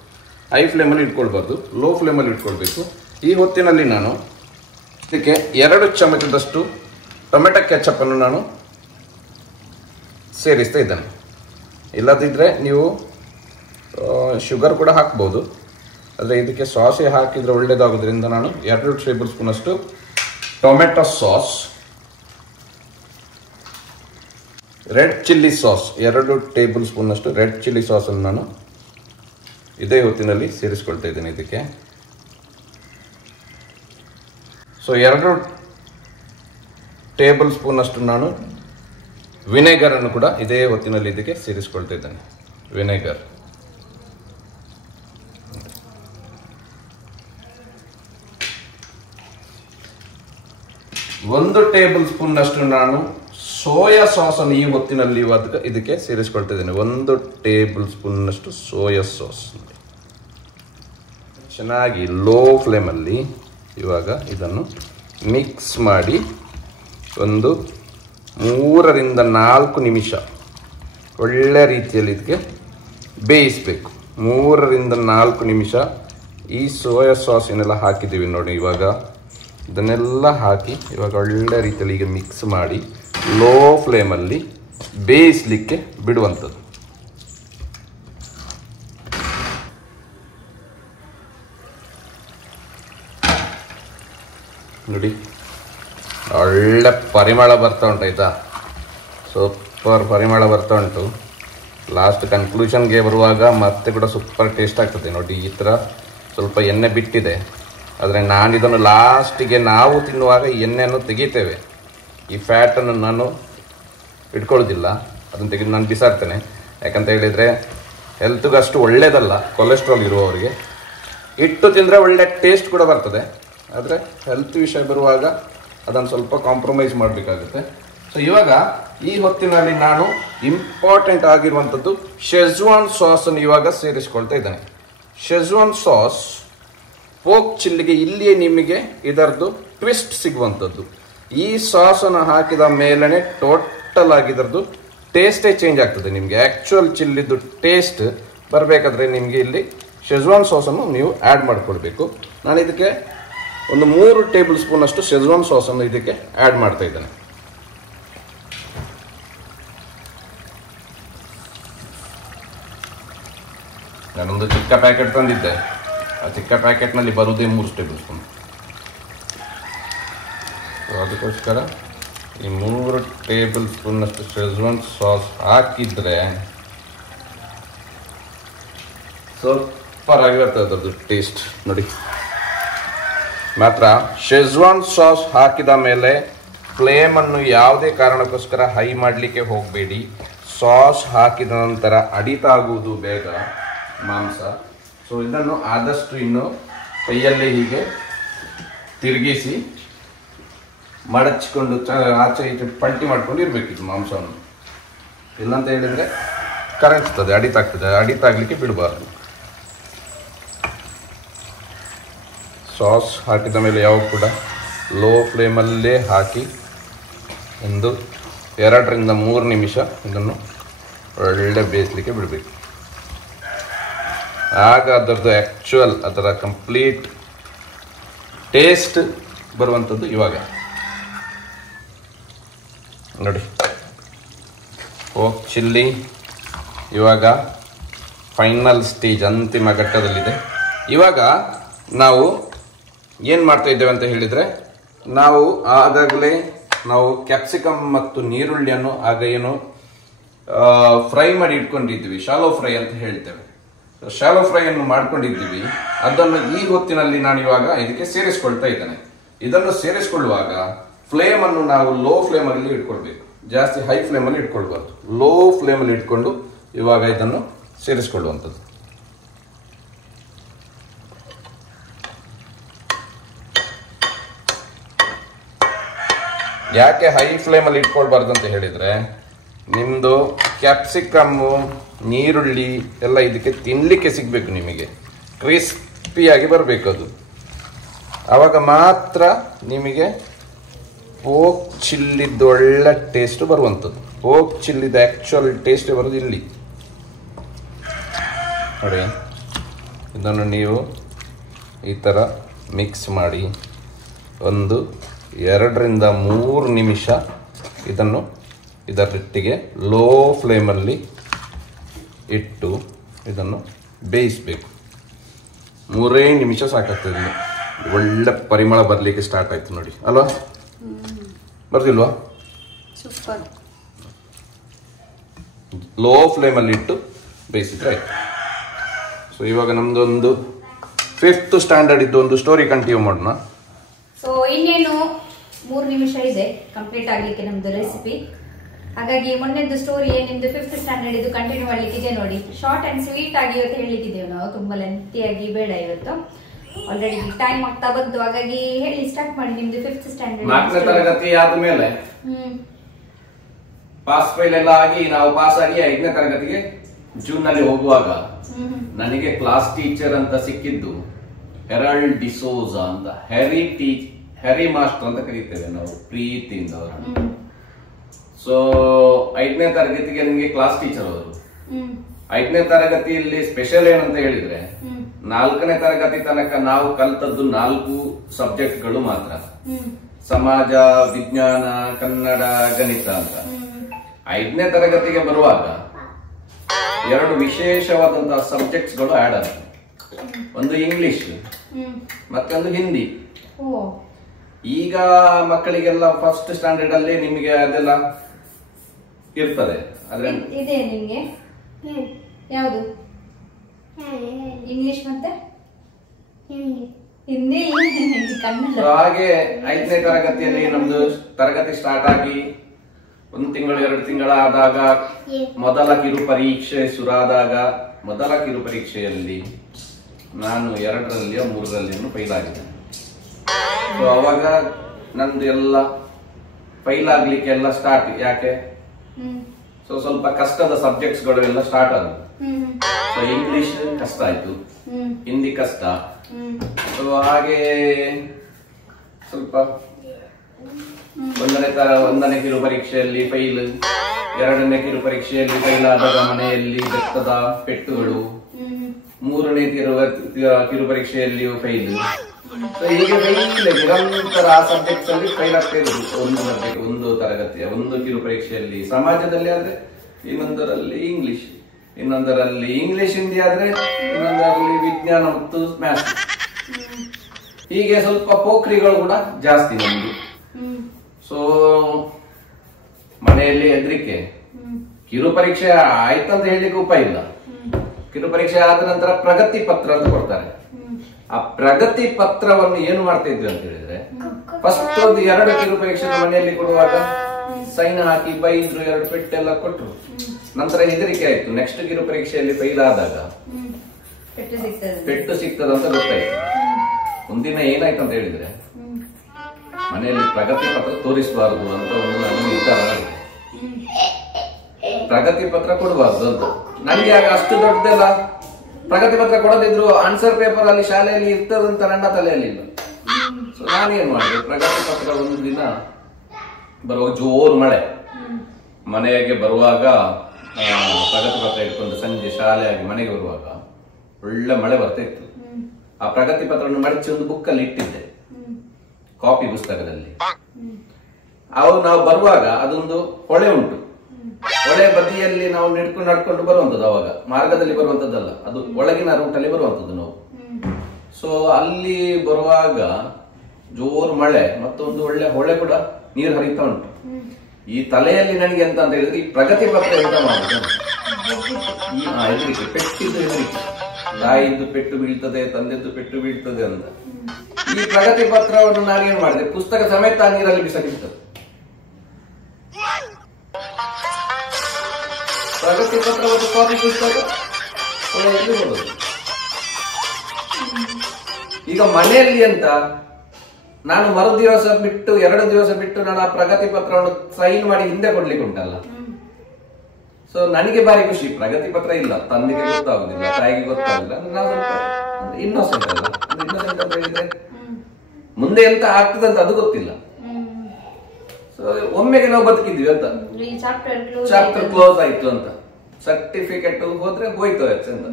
ಹೈ ಫ್ಲೇಮಲ್ಲಿ ಇಟ್ಕೊಳ್ಬಾರ್ದು, ಲೋ ಫ್ಲೇಮಲ್ಲಿ ಇಟ್ಕೊಳ್ಬೇಕು. ಈ ಹೊತ್ತಿನಲ್ಲಿ ನಾನು ಇದಕ್ಕೆ 2 ಚಮಚದಷ್ಟು ಟೊಮೆಟೊ ಕೆಚಪ್ಪನ್ನು ನಾನು ಸೇರಿಸ್ತಾ ಇದ್ದೇನೆ. ಇಲ್ಲದಿದ್ದರೆ ನೀವು ಶುಗರ್ ಕೂಡ ಹಾಕ್ಬೋದು, ಆದರೆ ಇದಕ್ಕೆ ಸಾಸೇ ಹಾಕಿದರೆ ಒಳ್ಳೆಯದಾಗೋದ್ರಿಂದ ನಾನು 2 ಟೇಬಲ್ ಸ್ಪೂನಷ್ಟು tomato sauce, red chilli sauce 2 table ಸ್ಪೂನಷ್ಟು ರೆಡ್ ಚಿಲ್ಲಿ ಸಾಸನ್ನು ನಾನು ಇದೇ ಹೊತ್ತಿನಲ್ಲಿ ಸೇರಿಸ್ಕೊಳ್ತಾ ಇದ್ದೇನೆ ಇದಕ್ಕೆ. ಸೊ 2 ಟೇಬಲ್ ಸ್ಪೂನಷ್ಟು ನಾನು ವಿನೆಗರನ್ನು ಕೂಡ ಇದೇ ಹೊತ್ತಿನಲ್ಲಿ ಇದಕ್ಕೆ ಸೇರಿಸ್ಕೊಳ್ತಾ ಇದ್ದೇನೆ. ವಿನೆಗರ್ 1 ಟೇಬಲ್ ಸ್ಪೂನ್ನಷ್ಟು ನಾನು ಸೋಯಾ ಸಾಸನ್ನು ಈ ಹೊತ್ತಿನಲ್ಲಿ ಇದಕ್ಕೆ ಸೇರಿಸ್ಕೊಳ್ತಾ ಇದ್ದೇನೆ. 1 ಟೇಬಲ್ ಸ್ಪೂನ್ನಷ್ಟು ಸೋಯಾ ಸಾಸ್ ಚೆನ್ನಾಗಿ ಲೋ ಫ್ಲೇಮಲ್ಲಿ ಇವಾಗ ಇದನ್ನು ಮಿಕ್ಸ್ ಮಾಡಿ ಒಂದು 3 ರಿಂದ 4 ನಿಮಿಷ ಒಳ್ಳೆ ರೀತಿಯಲ್ಲಿ ಇದಕ್ಕೆ ಬೇಯಿಸಬೇಕು. 3 ರಿಂದ 4 ನಿಮಿಷ ಈ ಸೋಯಾ ಸಾಸಿನೆಲ್ಲ ಹಾಕಿದ್ದೀವಿ ನೋಡಿ. ಇವಾಗ ಇದನ್ನೆಲ್ಲ ಹಾಕಿ ಇವಾಗ ಒಳ್ಳೆ ರೀತಿಯಲ್ಲಿ ಈಗ ಮಿಕ್ಸ್ ಮಾಡಿ ಲೋ ಫ್ಲೇಮಲ್ಲಿ ಬೇಯಿಸಲಿಕ್ಕೆ ಬಿಡುವಂಥದ್ದು. ನೋಡಿ ಒಳ್ಳೆ ಪರಿಮಳ ಬರ್ತಾ ಉಂಟು ಆಯಿತಾ, ಸೂಪರ್ ಪರಿಮಳ ಬರ್ತಾ ಉಂಟು. ಲಾಸ್ಟ್ ಕನ್ಕ್ಲೂಷನ್ಗೆ ಬರುವಾಗ ಮತ್ತೆ ಕೂಡ ಸೂಪರ್ ಟೇಸ್ಟ್ ಆಗ್ತದೆ ನೋಡಿ. ಈ ಥರ ಸ್ವಲ್ಪ ಎಣ್ಣೆ ಬಿಟ್ಟಿದೆ, ಆದರೆ ನಾನಿದನ್ನು ಲಾಸ್ಟಿಗೆ ನಾವು ತಿನ್ನುವಾಗ ಈ ಎಣ್ಣೆಯನ್ನು ತೆಗಿತೇವೆ. ಈ ಫ್ಯಾಟನ್ನು ನಾನು ಇಟ್ಕೊಳ್ಳೋದಿಲ್ಲ, ಅದನ್ನು ತೆಗೆದು ನಾನು ಬಿಸಾಡ್ತೇನೆ. ಯಾಕಂತ ಹೇಳಿದರೆ ಹೆಲ್ತ್ಗೆ ಅಷ್ಟು ಒಳ್ಳೆಯದಲ್ಲ ಕೊಲೆಸ್ಟ್ರಾಲ್ ಇರುವವರಿಗೆ. ಇಟ್ಟು ತಿಂದರೆ ಒಳ್ಳೆ ಟೇಸ್ಟ್ ಕೂಡ ಬರ್ತದೆ, ಆದರೆ ಹೆಲ್ತ್ ವಿಷಯ ಬರುವಾಗ ಅದನ್ನು ಸ್ವಲ್ಪ ಕಾಂಪ್ರಮೈಸ್ ಮಾಡಬೇಕಾಗುತ್ತೆ. ಸೊ ಇವಾಗ ಈ ಹೊತ್ತಿನಲ್ಲಿ ನಾನು ಇಂಪಾರ್ಟೆಂಟ್ ಆಗಿರುವಂಥದ್ದು ಶೆಜ್ವಾನ್ ಸಾಸನ್ನು ಇವಾಗ ಸೇರಿಸ್ಕೊಳ್ತಾ ಇದ್ದೇನೆ. ಶೆಜ್ವಾನ್ ಸಾಸ್ ಪೋಕ್ ಚಿಲ್ಲಿಗೆ ಇಲ್ಲಿಯೇ ನಿಮಗೆ ಇದರದ್ದು ಟ್ವಿಸ್ಟ್ ಸಿಗುವಂಥದ್ದು. ಈ ಸಾಸನ್ನು ಹಾಕಿದ ಮೇಲೇ ಟೋಟಲ್ ಆಗಿ ಇದರದ್ದು ಟೇಸ್ಟೇ ಚೇಂಜ್ ಆಗ್ತದೆ. ನಿಮಗೆ ಆ್ಯಕ್ಚುಯಲ್ ಚಿಲ್ಲಿದ್ದು ಟೇಸ್ಟ್ ಬರಬೇಕಾದ್ರೆ ನಿಮಗೆ ಇಲ್ಲಿ ಶೆಜ್ವಾನ್ ಸಾಸನ್ನು ನೀವು ಆ್ಯಡ್ ಮಾಡಿಕೊಳ್ಬೇಕು. ನಾನು ಇದಕ್ಕೆ ಒಂದು 3 ಟೇಬಲ್ ಸ್ಪೂನ್ ಅಷ್ಟು ಶೆಜ್ವಾನ್ ಸಾಸನ್ನು ಇದಕ್ಕೆ ಆ್ಯಡ್ ಮಾಡ್ತಾ ಇದ್ದೇನೆ. ನಾನೊಂದು ಚಿಕ್ಕ ಪ್ಯಾಕೆಟ್ ತಂದಿದ್ದೆ, ಆ ಚಿಕ್ಕ ಪ್ಯಾಕೆಟ್ನಲ್ಲಿ ಬರುವುದೇ 3 ಟೇಬಲ್ ಸ್ಪೂನ್. ಅದಕ್ಕೋಸ್ಕರ ಈ 3 ಟೇಬಲ್ ಸ್ಪೂನ್ನಷ್ಟು ಶೆಜ್ವಾನ್ ಸಾಸ್ ಹಾಕಿದರೆ ಸೂಪರ್ ಆಗಿರುತ್ತೆ ಅದರದ್ದು ಟೇಸ್ಟ್. ನೋಡಿ, ಮಾತ್ರ ಶೆಜ್ವಾನ್ ಸಾಸ್ ಹಾಕಿದ ಮೇಲೆ ಫ್ಲೇಮನ್ನು ಯಾವುದೇ ಕಾರಣಕ್ಕೋಸ್ಕರ ಹೈ ಮಾಡಲಿಕ್ಕೆ ಹೋಗಬೇಡಿ. ಸಾಸ್ ಹಾಕಿದ ನಂತರ ಅಡಿತಾಗುವುದು ಬೇಗ ಮಾಂಸ. ಸೊ ಇದನ್ನು ಆದಷ್ಟು ಇನ್ನು ಕೈಯಲ್ಲಿ ಹೀಗೆ ತಿರುಗಿಸಿ ಮಡಚಿಕೊಂಡು ಆಚೆ ಈಚೆ ಪಲ್ಟಿ ಮಾಡ್ಕೊಂಡು ಇರಬೇಕಿತ್ತು ಮಾಂಸವನ್ನು. ಇಲ್ಲಂತ ಹೇಳಿದರೆ ಕರಗಿಸ್ತದೆ, ಅಡಿತಾಗ್ತದೆ. ಅಡಿತಾಗಲಿಕ್ಕೆ ಬಿಡಬಾರ್ದು. ಸಾಸ್ ಹಾಕಿದ ಮೇಲೆ ಯಾವಾಗ ಕೂಡ ಲೋ ಫ್ಲೇಮಲ್ಲೇ ಹಾಕಿ ಒಂದು 2 ರಿಂದ 3 ನಿಮಿಷ ಇದನ್ನು ಒಳ್ಳೆ ಬೇಯಿಸಲಿಕ್ಕೆ ಬಿಡಬೇಕು. ಆಗ ಅದರದ್ದು ಆ್ಯಕ್ಚುಯಲ್ ಅದರ ಕಂಪ್ಲೀಟ್ ಟೇಸ್ಟ್ ಬರುವಂಥದ್ದು. ಇವಾಗ ನೋಡಿ, ಪೋರ್ಕ್ ಚಿಲ್ಲಿ ಇವಾಗ ಫೈನಲ್ ಸ್ಟೇಜ್, ಅಂತಿಮ ಘಟ್ಟದಲ್ಲಿದೆ. ಇವಾಗ ನಾವು ಏನು ಮಾಡ್ತಾ ಇದ್ದೇವೆ ಅಂತ ಹೇಳಿದರೆ, ನಾವು ಆಗಾಗಲೇ ಕ್ಯಾಪ್ಸಿಕಮ್ ಮತ್ತು ನೀರುಳ್ಳಿಯನ್ನು ಆಗ ಏನು ಫ್ರೈ ಮಾಡಿ ಇಟ್ಕೊಂಡಿದ್ದೀವಿ, ಶಾಲೋ ಫ್ರೈ ಅಂತ ಹೇಳ್ತೇವೆ. ಶಾಲೋ ಫ್ರೈಯನ್ನು ಮಾಡ್ಕೊಂಡಿದ್ದೀವಿ. ಅದನ್ನು ಈ ಹೊತ್ತಿನಲ್ಲಿ ನಾನು ಇವಾಗ ಇದಕ್ಕೆ ಸೇರಿಸ್ಕೊಳ್ತಾ ಇದ್ದೇನೆ. ಇದನ್ನು ಸೇರಿಸ್ಕೊಳ್ಳುವಾಗ ಫ್ಲೇಮನ್ನು ನಾವು ಲೋ ಫ್ಲೇಮಲ್ಲಿ ಇಟ್ಕೊಳ್ಬೇಕು, ಜಾಸ್ತಿ ಹೈ ಫ್ಲೇಮಲ್ಲಿ ಇಟ್ಕೊಳ್ಬಾರ್ದು. ಲೋ ಫ್ಲೇಮಲ್ಲಿ ಇಟ್ಕೊಂಡು ಇವಾಗ ಇದನ್ನು ಸೇರಿಸ್ಕೊಳ್ಳುವಂಥದ್ದು. ಯಾಕೆ ಹೈ ಫ್ಲೇಮಲ್ಲಿ ಇಟ್ಕೊಳ್ಬಾರ್ದು ಅಂತ ಹೇಳಿದರೆ, ನಿಮ್ಮದು ಕ್ಯಾಪ್ಸಿಕಮ್ಮು ನೀರುಳ್ಳಿ ಎಲ್ಲ ಇದಕ್ಕೆ ತಿನ್ನಲಿಕ್ಕೆ ಸಿಗಬೇಕು, ನಿಮಗೆ ಕ್ರಿಸ್ಪಿಯಾಗಿ ಬರಬೇಕು. ಅದು ಆವಾಗ ಮಾತ್ರ ನಿಮಗೆ ಪೋರ್ಕ್ ಚಿಲ್ಲಿದ್ದು ಒಳ್ಳೆ ಟೇಸ್ಟ್ ಬರುವಂಥದ್ದು. ಪೋರ್ಕ್ ಚಿಲ್ಲಿದ್ದು ಆ್ಯಕ್ಚುಯಲ್ ಟೇಸ್ಟ್ ಬರೋದು ಇಲ್ಲಿ ನೋಡಿ. ಇದನ್ನು ನೀವು ಈ ಥರ ಮಿಕ್ಸ್ ಮಾಡಿ ಒಂದು 2 ರಿಂದ 3 ನಿಮಿಷ ಇದನ್ನು ಇದರೊಟ್ಟಿಗೆ ಲೋ ಫ್ಲೇಮಲ್ಲಿ ಇಟ್ಟು ಇದನ್ನು ಬೇಯಿಸಬೇಕು. 3 ನಿಮಿಷ ಸಾಕಾಗ್ತದೆ. ಒಳ್ಳೆ ಪರಿಮಳ ಬರಲಿಕ್ಕೆ ಸ್ಟಾರ್ಟ್ ಆಯ್ತು ನೋಡಿ, ಅಲ್ವಾ? ಬರ್ತಿಲ್ವಾ? ಸೂಪರ್. ಲೋ ಫ್ಲೇಮಲ್ಲಿ ಇಟ್ಟು ಬೇಯಿಸಿದ್ರೆ ಆಯ್ತು. ಸೊ ಇವಾಗ ನಮ್ದೊಂದು 5th ಸ್ಟ್ಯಾಂಡರ್ಡ್ ಇದ್ದು ಒಂದು ಸ್ಟೋರಿ ಕಂಟಿನ್ಯೂ ಮಾಡೋಣ. ಸೊ ಇನ್ನೇನು 3 ನಿಮಿಷ ಇದೆ ಕಂಪ್ಲೀಟ್ ಆಗಲಿಕ್ಕೆ ನಮ್ದು ರೆಸಿಪಿ. ಹಾಗಾಗಿ ಮೊನ್ನೆದ್ದು ಸ್ಟೋರಿ ನಿಮ್ದು 5th ಸ್ಟ್ಯಾಂಡರ್ಡ್ ಇದು ಕಂಟಿನ್ಯೂ ಮಾಡ್ಲಿಕ್ಕೆ ಇದೆ ನೋಡಿ. ಶಾರ್ಟ್ ಅಂಡ್ ಸ್ವೀಟ್ ಆಗಿ ಇವತ್ತು ಹೇಳಿಕ್ಕಿದ್ದೇವೆ ನಾವು, ತುಂಬಾ ಲೆಂತಿಯಾಗಿ ಬೇಡ ಇವತ್ತು. ಆಲ್ರೆಡಿ ಟೈಮ್ ಆಗ್ತಾ ಬಂತು, ಹಾಗಾಗಿ ಹೇಳಿ ಸ್ಟಾರ್ಟ್ ಮಾಡಿ ನಿಮ್ದು 5th ಸ್ಟ್ಯಾಂಡರ್ಡ್. 4ನೇ ತರಗತಿ ಆದ್ಮೇಲೆ ಪಾಸ್ ಫೈಲ್ ಎಲ್ಲ ಆಗಿ ನಾವು ಪಾಸ್ ಆಗಿ 5ನೇ ತರಗತಿಗೆ ಜೂನ್ ನಲ್ಲಿ ಹೋಗುವಾಗ ನನಗೆ ಕ್ಲಾಸ್ ಟೀಚರ್ ಅಂತ ಸಿಕ್ಕಿದ್ದು ಹೆರಾಲ್ಡ್ ಡಿಸೋಜಾ ಅಂತ. ಹ್ಯಾರಿ ಮಾಸ್ಟರ್ ಅಂತ ಕರೀತೇವೆ ನಾವು ಪ್ರೀತಿಯಿಂದ ಅವರನ್ನು. ಸೊ 5ನೇ ತರಗತಿಗೆ ನನಗೆ ಕ್ಲಾಸ್ ಟೀಚರ್ ಅವರು. 5ನೇ ತರಗತಿಯಲ್ಲಿ ಸ್ಪೆಷಲ್ ಏನಂತ ಹೇಳಿದ್ರೆ, 4ನೇ ತರಗತಿ ತನಕ ನಾವು ಕಲ್ತದ್ದು 4 ಸಬ್ಜೆಕ್ಟ್ಗಳು ಮಾತ್ರ, ಸಮಾಜ, ವಿಜ್ಞಾನ, ಕನ್ನಡ, ಗಣಿತ ಅಂತ. 5ನೇ ತರಗತಿಗೆ ಬರುವಾಗ 2 ವಿಶೇಷವಾದಂತಹ ಸಬ್ಜೆಕ್ಟ್ಸ್ ಗಳು ಆಡ್ ಆದ. ಒಂದು ಇಂಗ್ಲಿಷ್ ಮತ್ತೊಂದು ಹಿಂದಿ. ಈಗ ಮಕ್ಕಳಿಗೆಲ್ಲ 1st ಸ್ಟ್ಯಾಂಡರ್ಡ್ ಅಲ್ಲಿ ನಿಮಗೆ ಅದೆಲ್ಲ ಇರ್ತದೆ. ಆದ್ರೆ ಇದೆ ನಿಮ್ಗೆ ಯಾವುದು? ಇಂಗ್ಲಿಷ್ ಮತ್ತೆ ಹಿಂದಿ, ಕನ್ನಡ. ಹಾಗೆ 5ನೇ ತರಗತಿಯಲ್ಲಿ ನಮ್ದು ತರಗತಿ ಸ್ಟಾರ್ಟ್ ಆಗಿ 1 ತಿಂಗಳು 2 ತಿಂಗಳ ಆದಾಗ ಮೊದಲ ಕಿರು ಪರೀಕ್ಷೆ ಶುರುವಾದಾಗ, ಮೊದಲ ಕಿರು ಪರೀಕ್ಷೆಯಲ್ಲಿ ನಾನು 2ರಲ್ಲಿ 3ರಲ್ಲಿ ಫೈಲ್ ಆಗಿದ್ದೆ. ಸೊ ಅವಾಗ ನಂದು ಎಲ್ಲ ಫೈಲ್ ಆಗ್ಲಿಕ್ಕೆ ಎಲ್ಲ ಸ್ಟಾರ್ಟ್. ಯಾಕೆ? ಸೊ ಸ್ವಲ್ಪ ಕಷ್ಟದ ಸಬ್ಜೆಕ್ಟ್ಸ್ ಗಳು ಎಲ್ಲ ಸ್ಟಾರ್ಟ್ ಆದವು. ಸೊ ಇಂಗ್ಲಿಷ್ ಕಷ್ಟ ಆಯ್ತು, ಹಿಂದಿ ಕಷ್ಟ. ಸೊ ಹಾಗೆ ಸ್ವಲ್ಪ 1ನೇ ಕಿರು ಪರೀಕ್ಷೆಯಲ್ಲಿ ಫೈಲ್, 2ನೇ ಕಿರು ಪರೀಕ್ಷೆಯಲ್ಲಿ ಫೈಲ್ ಆದಾಗ ಮನೆಯಲ್ಲಿ ಬೆತ್ತದ ಪೆಟ್ಟುಗಳು, 3ನೇ ಕಿರು ಪರೀಕ್ಷೆಯಲ್ಲಿಯೂ ಫೈಲ್. ಹೀಗೆ ಫೈಲ್ ನಿರಂತರ ಆ ಸಬ್ಜೆಕ್ಟ್ಸ್ ಅಲ್ಲಿ ಫೈಲ್ ಆಗ್ತಾ ಇರುದು. ಒಂದು ತರಗತಿಯ ಒಂದು ಕಿರು ಪರೀಕ್ಷೆಯಲ್ಲಿ ಸಮಾಜದಲ್ಲಿ ಆದ್ರೆ, ಇನ್ನೊಂದರಲ್ಲಿ ಇಂಗ್ಲಿಷ್, ಇನ್ನೊಂದರಲ್ಲಿ ಇಂಗ್ಲಿಷ್ ಹಿಂದಿ ಆದ್ರೆ, ಇನ್ನೊಂದರಲ್ಲಿ ವಿಜ್ಞಾನ ಮತ್ತು ಮ್ಯಾಥ್ಸ್. ಹೀಗೆ ಸ್ವಲ್ಪ ಪೋಖ್ರಿಗಳು ಕೂಡ ಜಾಸ್ತಿ ನಮ್ದು. ಸೊ ಮನೆಯಲ್ಲಿ ಹೆದರಿಕೆ. ಕಿರು ಪರೀಕ್ಷೆ ಆಯ್ತಂತ ಹೇಳಲಿಕ್ಕೆ ಉಪಾಯ ಇಲ್ಲ. ಕಿರು ಪರೀಕ್ಷೆ ಆದ ನಂತರ ಪ್ರಗತಿ ಪತ್ರ ಅಂತ ಕೊಡ್ತಾರೆ. ಆ ಪ್ರಗತಿ ಪತ್ರವನ್ನು ಏನು ಮಾಡ್ತಾ ಇದ್ವಿ ಅಂತ ಹೇಳಿದ್ರೆ, ಫಸ್ಟ್ ಒಂದು 2 ಕಿರು ಪರೀಕ್ಷೆ ಮನೆಯಲ್ಲಿ ಕೊಡುವಾಗ ಸೈನ್ ಹಾಕಿ ಬೈದ್ರು, 2 ಪೆಟ್ಟೆಲ್ಲ ಕೊಟ್ರು. ನಂತರ ಹೆದರಿಕೆ ಆಯ್ತು, ನೆಕ್ಸ್ಟ್ ಕಿರು ಪರೀಕ್ಷೆಯಲ್ಲಿ ಫೈಲ್ ಆದಾಗ ಪೆಟ್ಟು ಸಿಗ್ತದಂತ ಗೊತ್ತಾಯ್ತು. ಒಂದಿನ ಏನಾಯ್ತು ಅಂತ ಹೇಳಿದ್ರೆ, ಮನೆಯಲ್ಲಿ ಪ್ರಗತಿ ಪತ್ರ ತೋರಿಸಬಾರದು ಅಂತ ಒಂದು ನನಗೆ ನಿರ್ಧಾರ ಆಗಿದೆ. ಪ್ರಗತಿ ಪತ್ರ ಕೊಡಬಾರ್ದು ಅಂತ. ನನಗೆ ಆಗ ಅಷ್ಟು ದೊಡ್ಡದೆಲ್ಲ ಪ್ರಗತಿ ಪತ್ರ ಕೊಡದಿದ್ರು ಆನ್ಸರ್ ಪೇಪರ್ ಅಲ್ಲಿ ಶಾಲೆಯಲ್ಲಿ ಇರ್ತದಂತ ನನ್ನ ತಲೆಯಲ್ಲಿ ಇಲ್ಲ. ಸೊ ನಾನೇನ್ ಮಾಡಿದೆ, ಪ್ರಗತಿ ಪತ್ರ ಒಂದು ದಿನ ಬರುವ ಜೋರು ಮಳೆ, ಮನೆಗೆ ಬರುವಾಗ ಪ್ರಗತಿ ಪತ್ರ ಇಟ್ಕೊಂಡು ಸಂಜೆ ಶಾಲೆಯಾಗಿ ಮನೆಗೆ ಬರುವಾಗ ಒಳ್ಳೆ ಮಳೆ ಬರ್ತಾ ಇತ್ತು. ಆ ಪ್ರಗತಿ ಪತ್ರವನ್ನು ಮಡಚಿ ಒಂದು ಬುಕ್ ಅಲ್ಲಿ ಇಟ್ಟಿದ್ದೆ, ಕಾಪಿ ಪುಸ್ತಕದಲ್ಲಿ. ನಾವು ಬರುವಾಗ ಅದೊಂದು ಹೊಳೆ ಉಂಟು, ಹೊಳೆ ಬದಿಯಲ್ಲಿ ನಾವು ನಡ್ಕೊಂಡು ಬರುವಂತದ್ದು. ಅವಾಗ ಮಾರ್ಗದಲ್ಲಿ ಬರುವಂತದ್ದಲ್ಲ, ಅದು ಒಳಗಿನ ರೂಟ್ ಅಲ್ಲಿ ಬರುವಂತದ್ದು ನಾವು. ಸೊ ಅಲ್ಲಿ ಬರುವಾಗ ಜೋರು ಮಳೆ, ಮತ್ತೊಂದು ಒಳ್ಳೆ ಹೊಳೆ ಕೂಡ ನೀರು ಹರಿತಾ ಉಂಟು. ಈ ತಲೆಯಲ್ಲಿ ನನಗೆ ಅಂತ ಹೇಳಿದ್ರೆ, ಈ ಪ್ರಗತಿ ಪತ್ರ ಎಂತ ಮಾಡುದು, ಹೆದರಿಕೆ, ಪೆಟ್ಟಿದ್ದು ಹೆದರಿಕೆ, ತಾಯಿದ್ದು ಪೆಟ್ಟು ಬೀಳ್ತದೆ, ತಂದೆದ್ದು ಪೆಟ್ಟು ಬೀಳ್ತದೆ ಅಂತ. ಈ ಪ್ರಗತಿ ಪತ್ರವನ್ನು ನಾನೇನ್ ಮಾಡಿದೆ, ಪುಸ್ತಕ ಸಮೇತ ನೀರಲ್ಲಿ ಬಿಸಾಕಿರ್ತದೆ. ಪ್ರಗತಿ ಪತ್ರ ಮತ್ತು ಕಾಪಿ ಪುಸ್ತಕ ಹೊಳೆಯಲ್ಲಿ ಬರೋದು. ಈಗ ಮನೆಯಲ್ಲಿ ಅಂತ ನಾನು ಮರುದಿವಸ ಬಿಟ್ಟು 2 ದಿವಸ ಬಿಟ್ಟು ನಾನು ಆ ಪ್ರಗತಿ ಪತ್ರವನ್ನು ಸೈನ್ ಮಾಡಿ ಹಿಂದೆ ಕೊಡ್ಲಿಕ್ಕೆ ಉಂಟಲ್ಲ. ಸೊ ನನಗೆ ಬಾರಿ ಖುಷಿ, ಪ್ರಗತಿ ಪತ್ರ ಇಲ್ಲ, ತಂದೆಗೆ ಗೊತ್ತಾಗುದಿಲ್ಲ, ತಾಯಿಗೆ ಗೊತ್ತಾಗುದಿಲ್ಲ. ನಾವು ಸ್ವಲ್ಪ ಇನ್ನೋಸೆಂಟ್ ಅಲ್ಲ. ಇನ್ನೋಸೆಂಟ್ ಅಂತ ಹೇಳಿದ್ರೆ ಮುಂದೆ ಎಂತ ಆಗ್ತದಂತ ಅದು ಗೊತ್ತಿಲ್ಲ. ಸೊ ಒಮ್ಮೆಗೆ ನಾವು ಬದುಕಿದ್ವಿ ಅಂತ, ಚಾಪ್ಟರ್ ಕ್ಲೋಸ್ ಆಯ್ತು ಅಂತ, ಸರ್ಟಿಫಿಕೇಟ್ ಹೋದ್ರೆ ಹೋಯ್ತು ಅಂತ.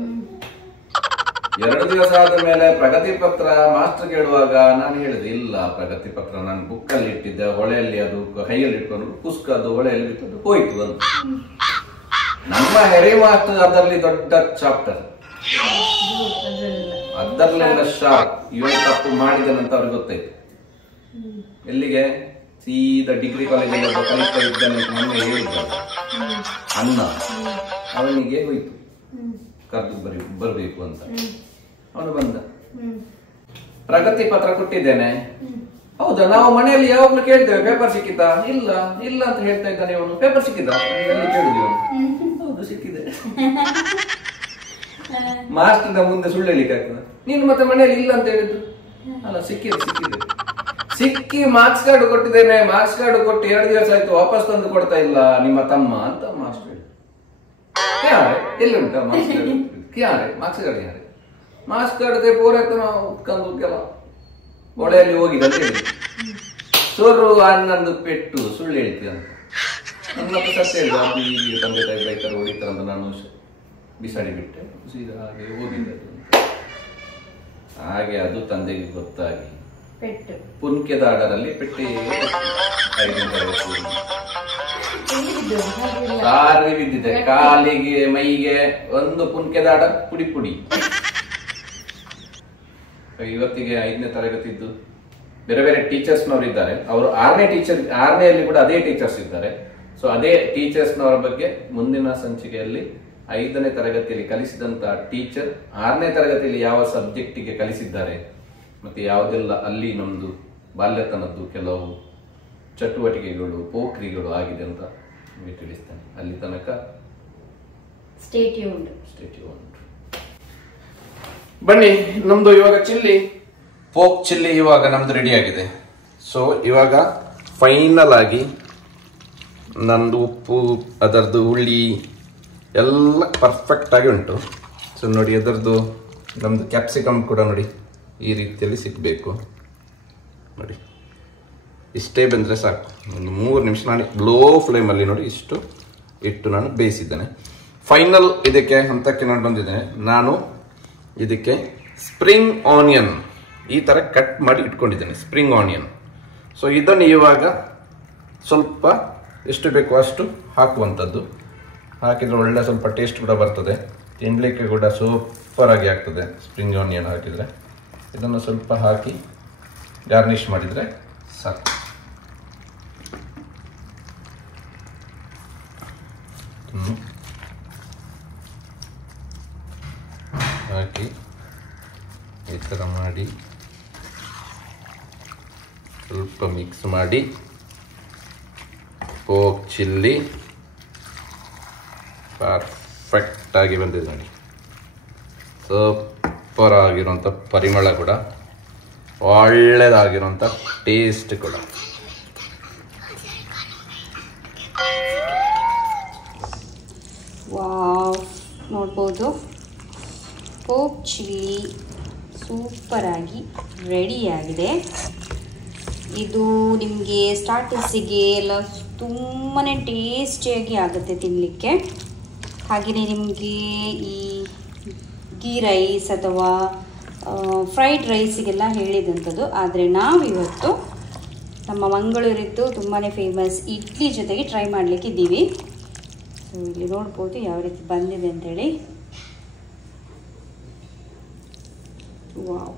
2 ದಿವಸ ಆದ ಮೇಲೆ ಪ್ರಗತಿ ಪತ್ರ ಮಾಸ್ಟರ್ ಕೇಳುವಾಗ ನಾನು ಹೇಳಿದೆ, ಇಲ್ಲ ಪ್ರಗತಿ ಪತ್ರ ನಾನು ಬುಕ್ ಅಲ್ಲಿ ಇಟ್ಟಿದ್ದೆ, ಹೊಳೆಯಲ್ಲಿ ಅದು ಕೈಯಲ್ಲಿ ಇಟ್ಕೊಂಡು ಪುಸ್ತಕ ಅದು ಹೊಳೆಯಲ್ಲಿ ಬಿಟ್ಟು ಹೋಯ್ತು ಅಂತ. ನಮ್ಮ ಹೆರಿ ಮಾಸ್ಟರ್ ಅದರಲ್ಲಿ ದೊಡ್ಡ ಚಾಪ್ಟರ್, ಅದರಲ್ಲೆಲ್ಲ ಶಾರ್ಪ್. ಇವನು ತಪ್ಪು ಮಾಡಿದನಂತ ಅವ್ರಿಗೆ ಗೊತ್ತಾಯ್ತು. ಎಲ್ಲಿಗೆ ಸೀದಾ ಡಿಗ್ರಿ ಕಾಲೇಜಲ್ಲಿ ಒಬ್ಬ ಕಲಿತಾ ಇದ್ದಾನೆ ಮೊನ್ನೆ ಹೇಳಿದ್ದ ಅನ್ನ, ಅವನಿಗೆ ಹೋಯ್ತು ಕರೆದು ಬರಬೇಕು ಅಂತ. ಅವನು ಬಂದ, ಪ್ರಗತಿ ಪತ್ರ ಕೊಟ್ಟಿದ್ದೇನೆ. ಹೌದಾ, ನಾವು ಮನೆಯಲ್ಲಿ ಯಾವಾಗ್ಲೂ ಕೇಳ್ತೇವೆ ಪೇಪರ್ ಸಿಕ್ಕಿತಾ, ಇಲ್ಲ ಇಲ್ಲ ಅಂತ ಹೇಳ್ತಾ ಇದ್ದಾನೆ ಅವನು. ಪೇಪರ್ ಸಿಕ್ಕಿತಾ ಕೇಳಿದ್ವಿ. ಹೌದು ಸಿಕ್ಕಿದೆ. ಮಾಸ್ಟರ್ ಮುಂದೆ ಸುಳ್ಳು ಹೇಳಿಕ್ಕೆ ಆಗ್ತದೆ. ನೀನು ಮತ್ತೆ ಮನೆಯಲ್ಲಿ ಇಲ್ಲ ಅಂತ ಹೇಳಿದ್ದು. ಅಲ್ಲ, ಸಿಕ್ಕಿ ಮಾರ್ಕ್ಸ್ ಕಾರ್ಡ್ ಕೊಟ್ಟಿದ್ದೇನೆ, ಮಾರ್ಕ್ಸ್ ಕಾರ್ಡ್ ಕೊಟ್ಟು 2 ದಿವಸ ಆಯ್ತು, ವಾಪಸ್ ತಂದು ಕೊಡ್ತಾ ಇಲ್ಲ ನಿಮ್ಮ ತಮ್ಮ ಅಂತ ಮಾಸ್ಟರ್ ಹೇಳಿ. ಯಾರೇ ಎಲ್ಲಿ ಉಂಟಾ ಮಾರ್ಕ್ಸ್ ಕಾರ್ಡ್? ಯಾರೇ ಮಾರ್ಕ್ಸ್ ಕಾರ್ಡ್ ಯಾರೇ? ಮಾರ್ಕ್ಸ್ ಕಾರ್ಡ್ ಪೂರೈತ ನಾವು ಉತ್ಕೊಂಡು ಕೆಲ ಹೊಳೆಯಲ್ಲಿ ಹೋಗಿದೆ ಅಂತ ಹೇಳಿ. ಸೋರು ಅನ್ನೊಂದು ಪೆಟ್ಟು ಸುಳ್ಳು ಹೇಳ್ತೀವಿ ಅಂತ. ನನ್ನ ಸತ್ಯ ಹೇಳಿದ, ತಂದೆ ತಾಯಿ ಬೈಕರ್ ಹೊಡಿತಾರಂತ ನಾನು ಬಿಸಾಡಿ ಬಿಟ್ಟೆ. ಸೀದಾ ಹಾಗೆ ಹೋಗಿದ್ದೆ. ಹಾಗೆ ಅದು ತಂದೆಗೆ ಗೊತ್ತಾಗಿ ಪುನ್ಕೆದಾಡರಲ್ಲಿ ಪೆಟ್ಟಿ ಸಾರಿ ಬಿದ್ದಿದೆ. ಕಾಲಿಗೆ ಮೈಗೆ ಒಂದು ಪುನ್ಕೆದಾಡ ಪುಡಿ ಪುಡಿ. ಇವತ್ತಿಗೆ 5ನೇ ತರಗತಿದ್ದು ಬೇರೆ ಬೇರೆ ಟೀಚರ್ಸ್ನವರು ಇದ್ದಾರೆ. ಅವರು 6ನೇಯಲ್ಲಿ ಕೂಡ ಅದೇ ಟೀಚರ್ಸ್ ಇದ್ದಾರೆ. ಸೊ ಅದೇ ಟೀಚರ್ಸ್ನವರ ಬಗ್ಗೆ ಮುಂದಿನ ಸಂಚಿಕೆಯಲ್ಲಿ 5ನೇ ತರಗತಿಯಲ್ಲಿ ಕಲಿಸಿದಂತ ಟೀಚರ್ 6ನೇ ತರಗತಿಯಲ್ಲಿ ಯಾವ ಸಬ್ಜೆಕ್ಟಿಗೆ ಕಲಿಸಿದ್ದಾರೆ, ಮತ್ತೆ ಯಾವುದೆಲ್ಲ ಅಲ್ಲಿ ನಮ್ದು ಬಾಲ್ಯತನದ್ದು ಕೆಲವು ಚಟುವಟಿಕೆಗಳು ಪೋಖ್ರಿಗಳು ಆಗಿದೆ ಅಂತ ತಿಳಿಸ್ತೇನೆ. ಅಲ್ಲಿ ತನಕ ಸ್ಟೇ ಟ್ಯೂನ್ಡ್. ಬನ್ನಿ, ನಮ್ದು ಇವಾಗ ಪೋಕ್ ಚಿಲ್ಲಿ ಇವಾಗ ನಮ್ದು ರೆಡಿ ಆಗಿದೆ. ಸೊ ಇವಾಗ ಫೈನಲ್ ಆಗಿ ನಂದು ಉಪ್ಪು, ಅದರದ್ದು ಹುಳಿ ಎಲ್ಲ ಪರ್ಫೆಕ್ಟ್ ಆಗಿ ಉಂಟು. ಸೊ ನೋಡಿ, ಅದರದ್ದು ನಮ್ದು ಕ್ಯಾಪ್ಸಿಕಮ್ ಕೂಡ ನೋಡಿ ಈ ರೀತಿಯಲ್ಲಿ ಸಿಗಬೇಕು. ನೋಡಿ ಇಷ್ಟೇ ಬಂದರೆ ಸಾಕು. ಒಂದು 3 ನಿಮಿಷ ನಾನು ಲೋ ಫ್ಲೇಮಲ್ಲಿ ನೋಡಿ ಇಷ್ಟು ಇಟ್ಟು ನಾನು ಬೇಯಿಸಿದ್ದೇನೆ. ಫೈನಲ್ ಇದಕ್ಕೆ ಹಂತಕ್ಕೆ ನಾನು ಬಂದಿದ್ದೇನೆ. ನಾನು ಇದಕ್ಕೆ ಸ್ಪ್ರಿಂಗ್ ಆನಿಯನ್ ಈ ಥರ ಕಟ್ ಮಾಡಿ ಇಟ್ಕೊಂಡಿದ್ದೇನೆ, ಸ್ಪ್ರಿಂಗ್ ಆನಿಯನ್. ಸೊ ಇದನ್ನು ಇವಾಗ ಸ್ವಲ್ಪ ಎಷ್ಟು ಬೇಕೋ ಅಷ್ಟು ಹಾಕುವಂಥದ್ದು. ಹಾಕಿದರೆ ಒಳ್ಳೆ ಸ್ವಲ್ಪ ಟೇಸ್ಟ್ ಕೂಡ ಬರ್ತದೆ, ತಿನ್ನಲಿಕ್ಕೆ ಕೂಡ ಸೂಪರಾಗಿ ಆಗ್ತದೆ ಸ್ಪ್ರಿಂಗ್ ಆನಿಯನ್ ಹಾಕಿದರೆ. ಇದನ್ನು ಸ್ವಲ್ಪ ಹಾಕಿ ಗಾರ್ನಿಷ್ ಮಾಡಿದರೆ ಸಾಕು. ಹಾಕಿ ಈ ಥರ ಮಾಡಿ ಸ್ವಲ್ಪ ಮಿಕ್ಸ್ ಮಾಡಿ ಪೋಕ್ ಚಿಲ್ಲಿ ಪರ್ಫೆಕ್ಟ್ ಆಗಿ ಬಂದಿದೆ ನೋಡಿ. ಸೂಪರ್ ಆಗಿರುವಂಥ ಪರಿಮಳ ಕೂಡ, ಒಳ್ಳೆಯದಾಗಿರುವಂಥ ಟೇಸ್ಟ್ ಕೂಡ. ವಾವ್, ನೋಡ್ಬೋದು ಪೋಕ್ ಚಿಲ್ಲಿ ಸೂಪರಾಗಿ ರೆಡಿಯಾಗಿದೆ. ಇದು ನಿಮಗೆ ಸ್ಟಾರ್ಟರ್ಸಿಗೆ ಎಲ್ಲ ತುಂಬಾ ಟೇಸ್ಟಿಯಾಗಿ ಆಗುತ್ತೆ ತಿನ್ನಲಿಕ್ಕೆ. ಹಾಗೆಯೇ ನಿಮಗೆ ಈ ಗೀ ರೈಸ್ ಅಥವಾ ಫ್ರೈಡ್ ರೈಸಿಗೆಲ್ಲ ಹೇಳಿದಂಥದ್ದು. ಆದರೆ ನಾವಿವತ್ತು ನಮ್ಮ ಮಂಗಳೂರಿದ್ದು ತುಂಬಾ ಫೇಮಸ್ ಇಡ್ಲಿ ಜೊತೆಗೆ ಟ್ರೈ ಮಾಡಲಿಕ್ಕಿದ್ದೀವಿ. ಸೊ ಇಲ್ಲಿ ನೋಡ್ಬೋದು ಯಾವ ರೀತಿ ಬಂದಿದೆ ಅಂಥೇಳಿ. ವಾವ್,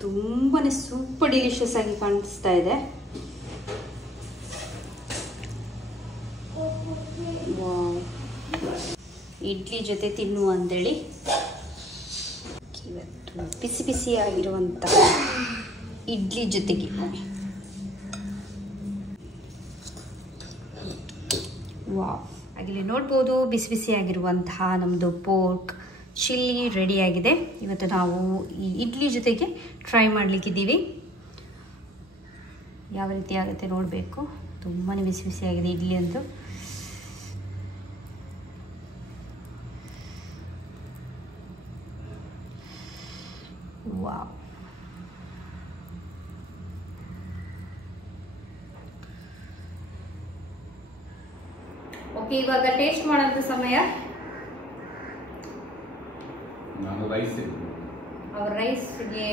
ತುಂಬಾ ಸೂಪರ್ ಡಿಲಿಷಿಯಸ್ ಆಗಿ ಕಾಣಿಸ್ತಾ ಇದೆ. ವಾವ್, ಇಡ್ಲಿ ಜೊತೆ ತಿನ್ನುವ ಅಂಥೇಳಿ ಇವತ್ತು ಬಿಸಿ ಬಿಸಿಯಾಗಿರುವಂತಹ ಇಡ್ಲಿ ಜೊತೆಗೆ. ವಾವ್, ಹಾಗೆ ನೋಡ್ಬೋದು ಬಿಸಿ ಬಿಸಿಯಾಗಿರುವಂತಹ ನಮ್ಮದು ಪೋರ್ಕ್ ಚಿಲ್ಲಿ ರೆಡಿಯಾಗಿದೆ. ಇವತ್ತು ನಾವು ಈ ಇಡ್ಲಿ ಜೊತೆಗೆ ಟ್ರೈ ಮಾಡಲಿಕ್ಕಿದ್ದೀವಿ. ಯಾವ ರೀತಿ ಆಗುತ್ತೆ ನೋಡಬೇಕು. ತುಂಬಾ ಬಿಸಿ ಬಿಸಿಯಾಗಿದೆ ಇಡ್ಲಿ ಅಂತೂ. ವಾವ್, ಓಕೆ, ಇವಾಗ ಟೇಸ್ಟ್ ಮಾಡೋಂಥ ಸಮಯ. ಅವ್ರ ರೈಸ್ಗೆ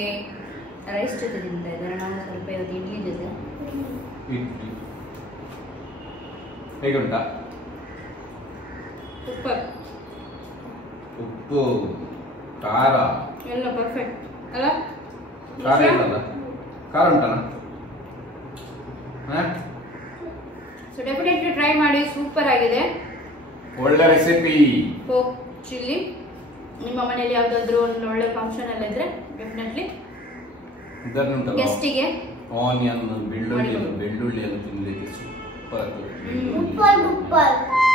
ರೈಸ್ ಜೊತೆ ತಿಂತಾ ಇದ್ದಾರೆ, ನಾವು ಸ್ವಲ್ಪ ಇವತ್ತು ಇಡ್ಲಿ ಜೊತೆ. ಹೇಗೆ ಉಂಟಾ? ಸೂಪರ್. ಉಪ್ಪು ಖಾರ ಎಲ್ಲ ಪರ್ಫೆಕ್ಟ್ ಅಲ್ಲ? ಖಾರ ಇಲ್ಲಲ್ಲ? ಖಾರ ಉಂಟಲ್ಲ? ಸೊ ಡೆಫಿನೆಟ್ಲಿ ಟ್ರೈ ಮಾಡಿ, ಸೂಪರ್ ಆಗಿದೆ. ಒಳ್ಳೆ ರೆಸಿಪಿ ಪೋಕ್ ಚಿಲ್ಲಿ. ನಿಮ್ಮ ಮನೆಯಲ್ಲಿ ಯಾವುದಾದ್ರೂ ಒಂದು ಒಳ್ಳೆ ಫಂಕ್ಷನ್ ಎಲ್ಲ ಇದ್ರೆ ಡೆಫಿನೆಟ್ಲಿ ಗೆಸ್ಟಿಗೆ ಆನಿಯನ್ ಬೆಳ್ಳುಳ್ಳಿಯನ್ನು ತಿನ್ನಲಿಕ್ಕೆ ಸೂಪರ್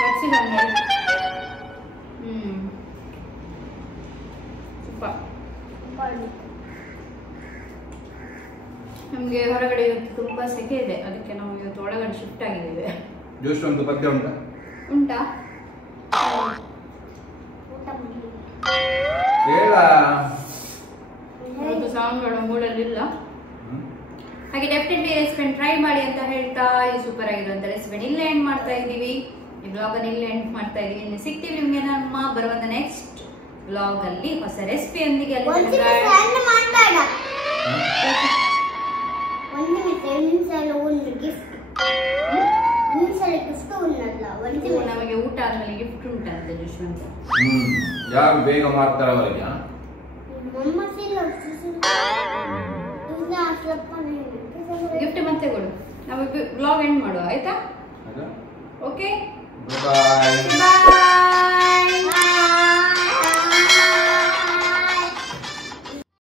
ಕ್ಯಾಪ್ಸಿಕಮ್ ಸೂಪರ್. ನಮಗೆ ಹೊರಗಡೆ ಇವತ್ತು ತುಂಬಾ ಸೆಕೆ ಇದೆ, ಅದಕ್ಕೆ ನಾವು ಇವತ್ತು ಒಳಗಡೆ ಶಿಫ್ಟ್ ಆಗಿದ್ದೇವೆ. ಜ್ಯೂಸ್ ಒಂದು ಪದ್ಯ ಉಂಟಾ? ಉಂಟಾ? ಇವತ್ತು ಸಾಂಗ್ಗಳ ಮೂಡಲಿಲ್ಲ. ಹಾಗೆ ಡೆಫಿನೆಟ್ಲಿ ರೆಸಿಪಿ ಟ್ರೈ ಮಾಡಿ ಅಂತ ಹೇಳ್ತಾ ಈ ಸೂಪರ್ ಆಗಿರುವಂತ ರೆಸಿಪಿ ಇಲ್ಲೇ ಎಂಡ್ ಮಾಡ್ತಾ ಇದ್ದೀವಿ. ಈ ಬ್ಲಾಗ್ ಅನ್ನು ಇಲ್ಲೇ ಎಂಡ್ ಮಾಡ್ತಾ ಇದೀವಿ. ಇನ್ನು ಸಿಗ್ತೀವಿ ನಿಮ್ಗೆ ನಮ್ಮ ಬರುವಂತ ನೆಕ್ಸ್ಟ್ ಬ್ಲಾಗ್ ಅಲ್ಲಿ ಹೊಸ ರೆಸಿಪಿಯೊಂದಿಗೆ. ನಮಗೆ ಊಟ ಆದ್ಮೇಲೆ ಗಿಫ್ಟ್ ಉಂಟಂತೆ ಜಶ್ವಂತ. ಯಾರು ಬೇಗ ಮಾಡ್ತಾರ ಅವರಿಗೆ ಗಿಫ್ಟ್ ಮತ್ತೆ ಕೊಡು. ನಮಗೆ ಬ್ಲಾಗ್ ಎಂಡ್ ಮಾಡುವ ಆಯ್ತಾ? ಓಕೆ, ಬಾಯ್.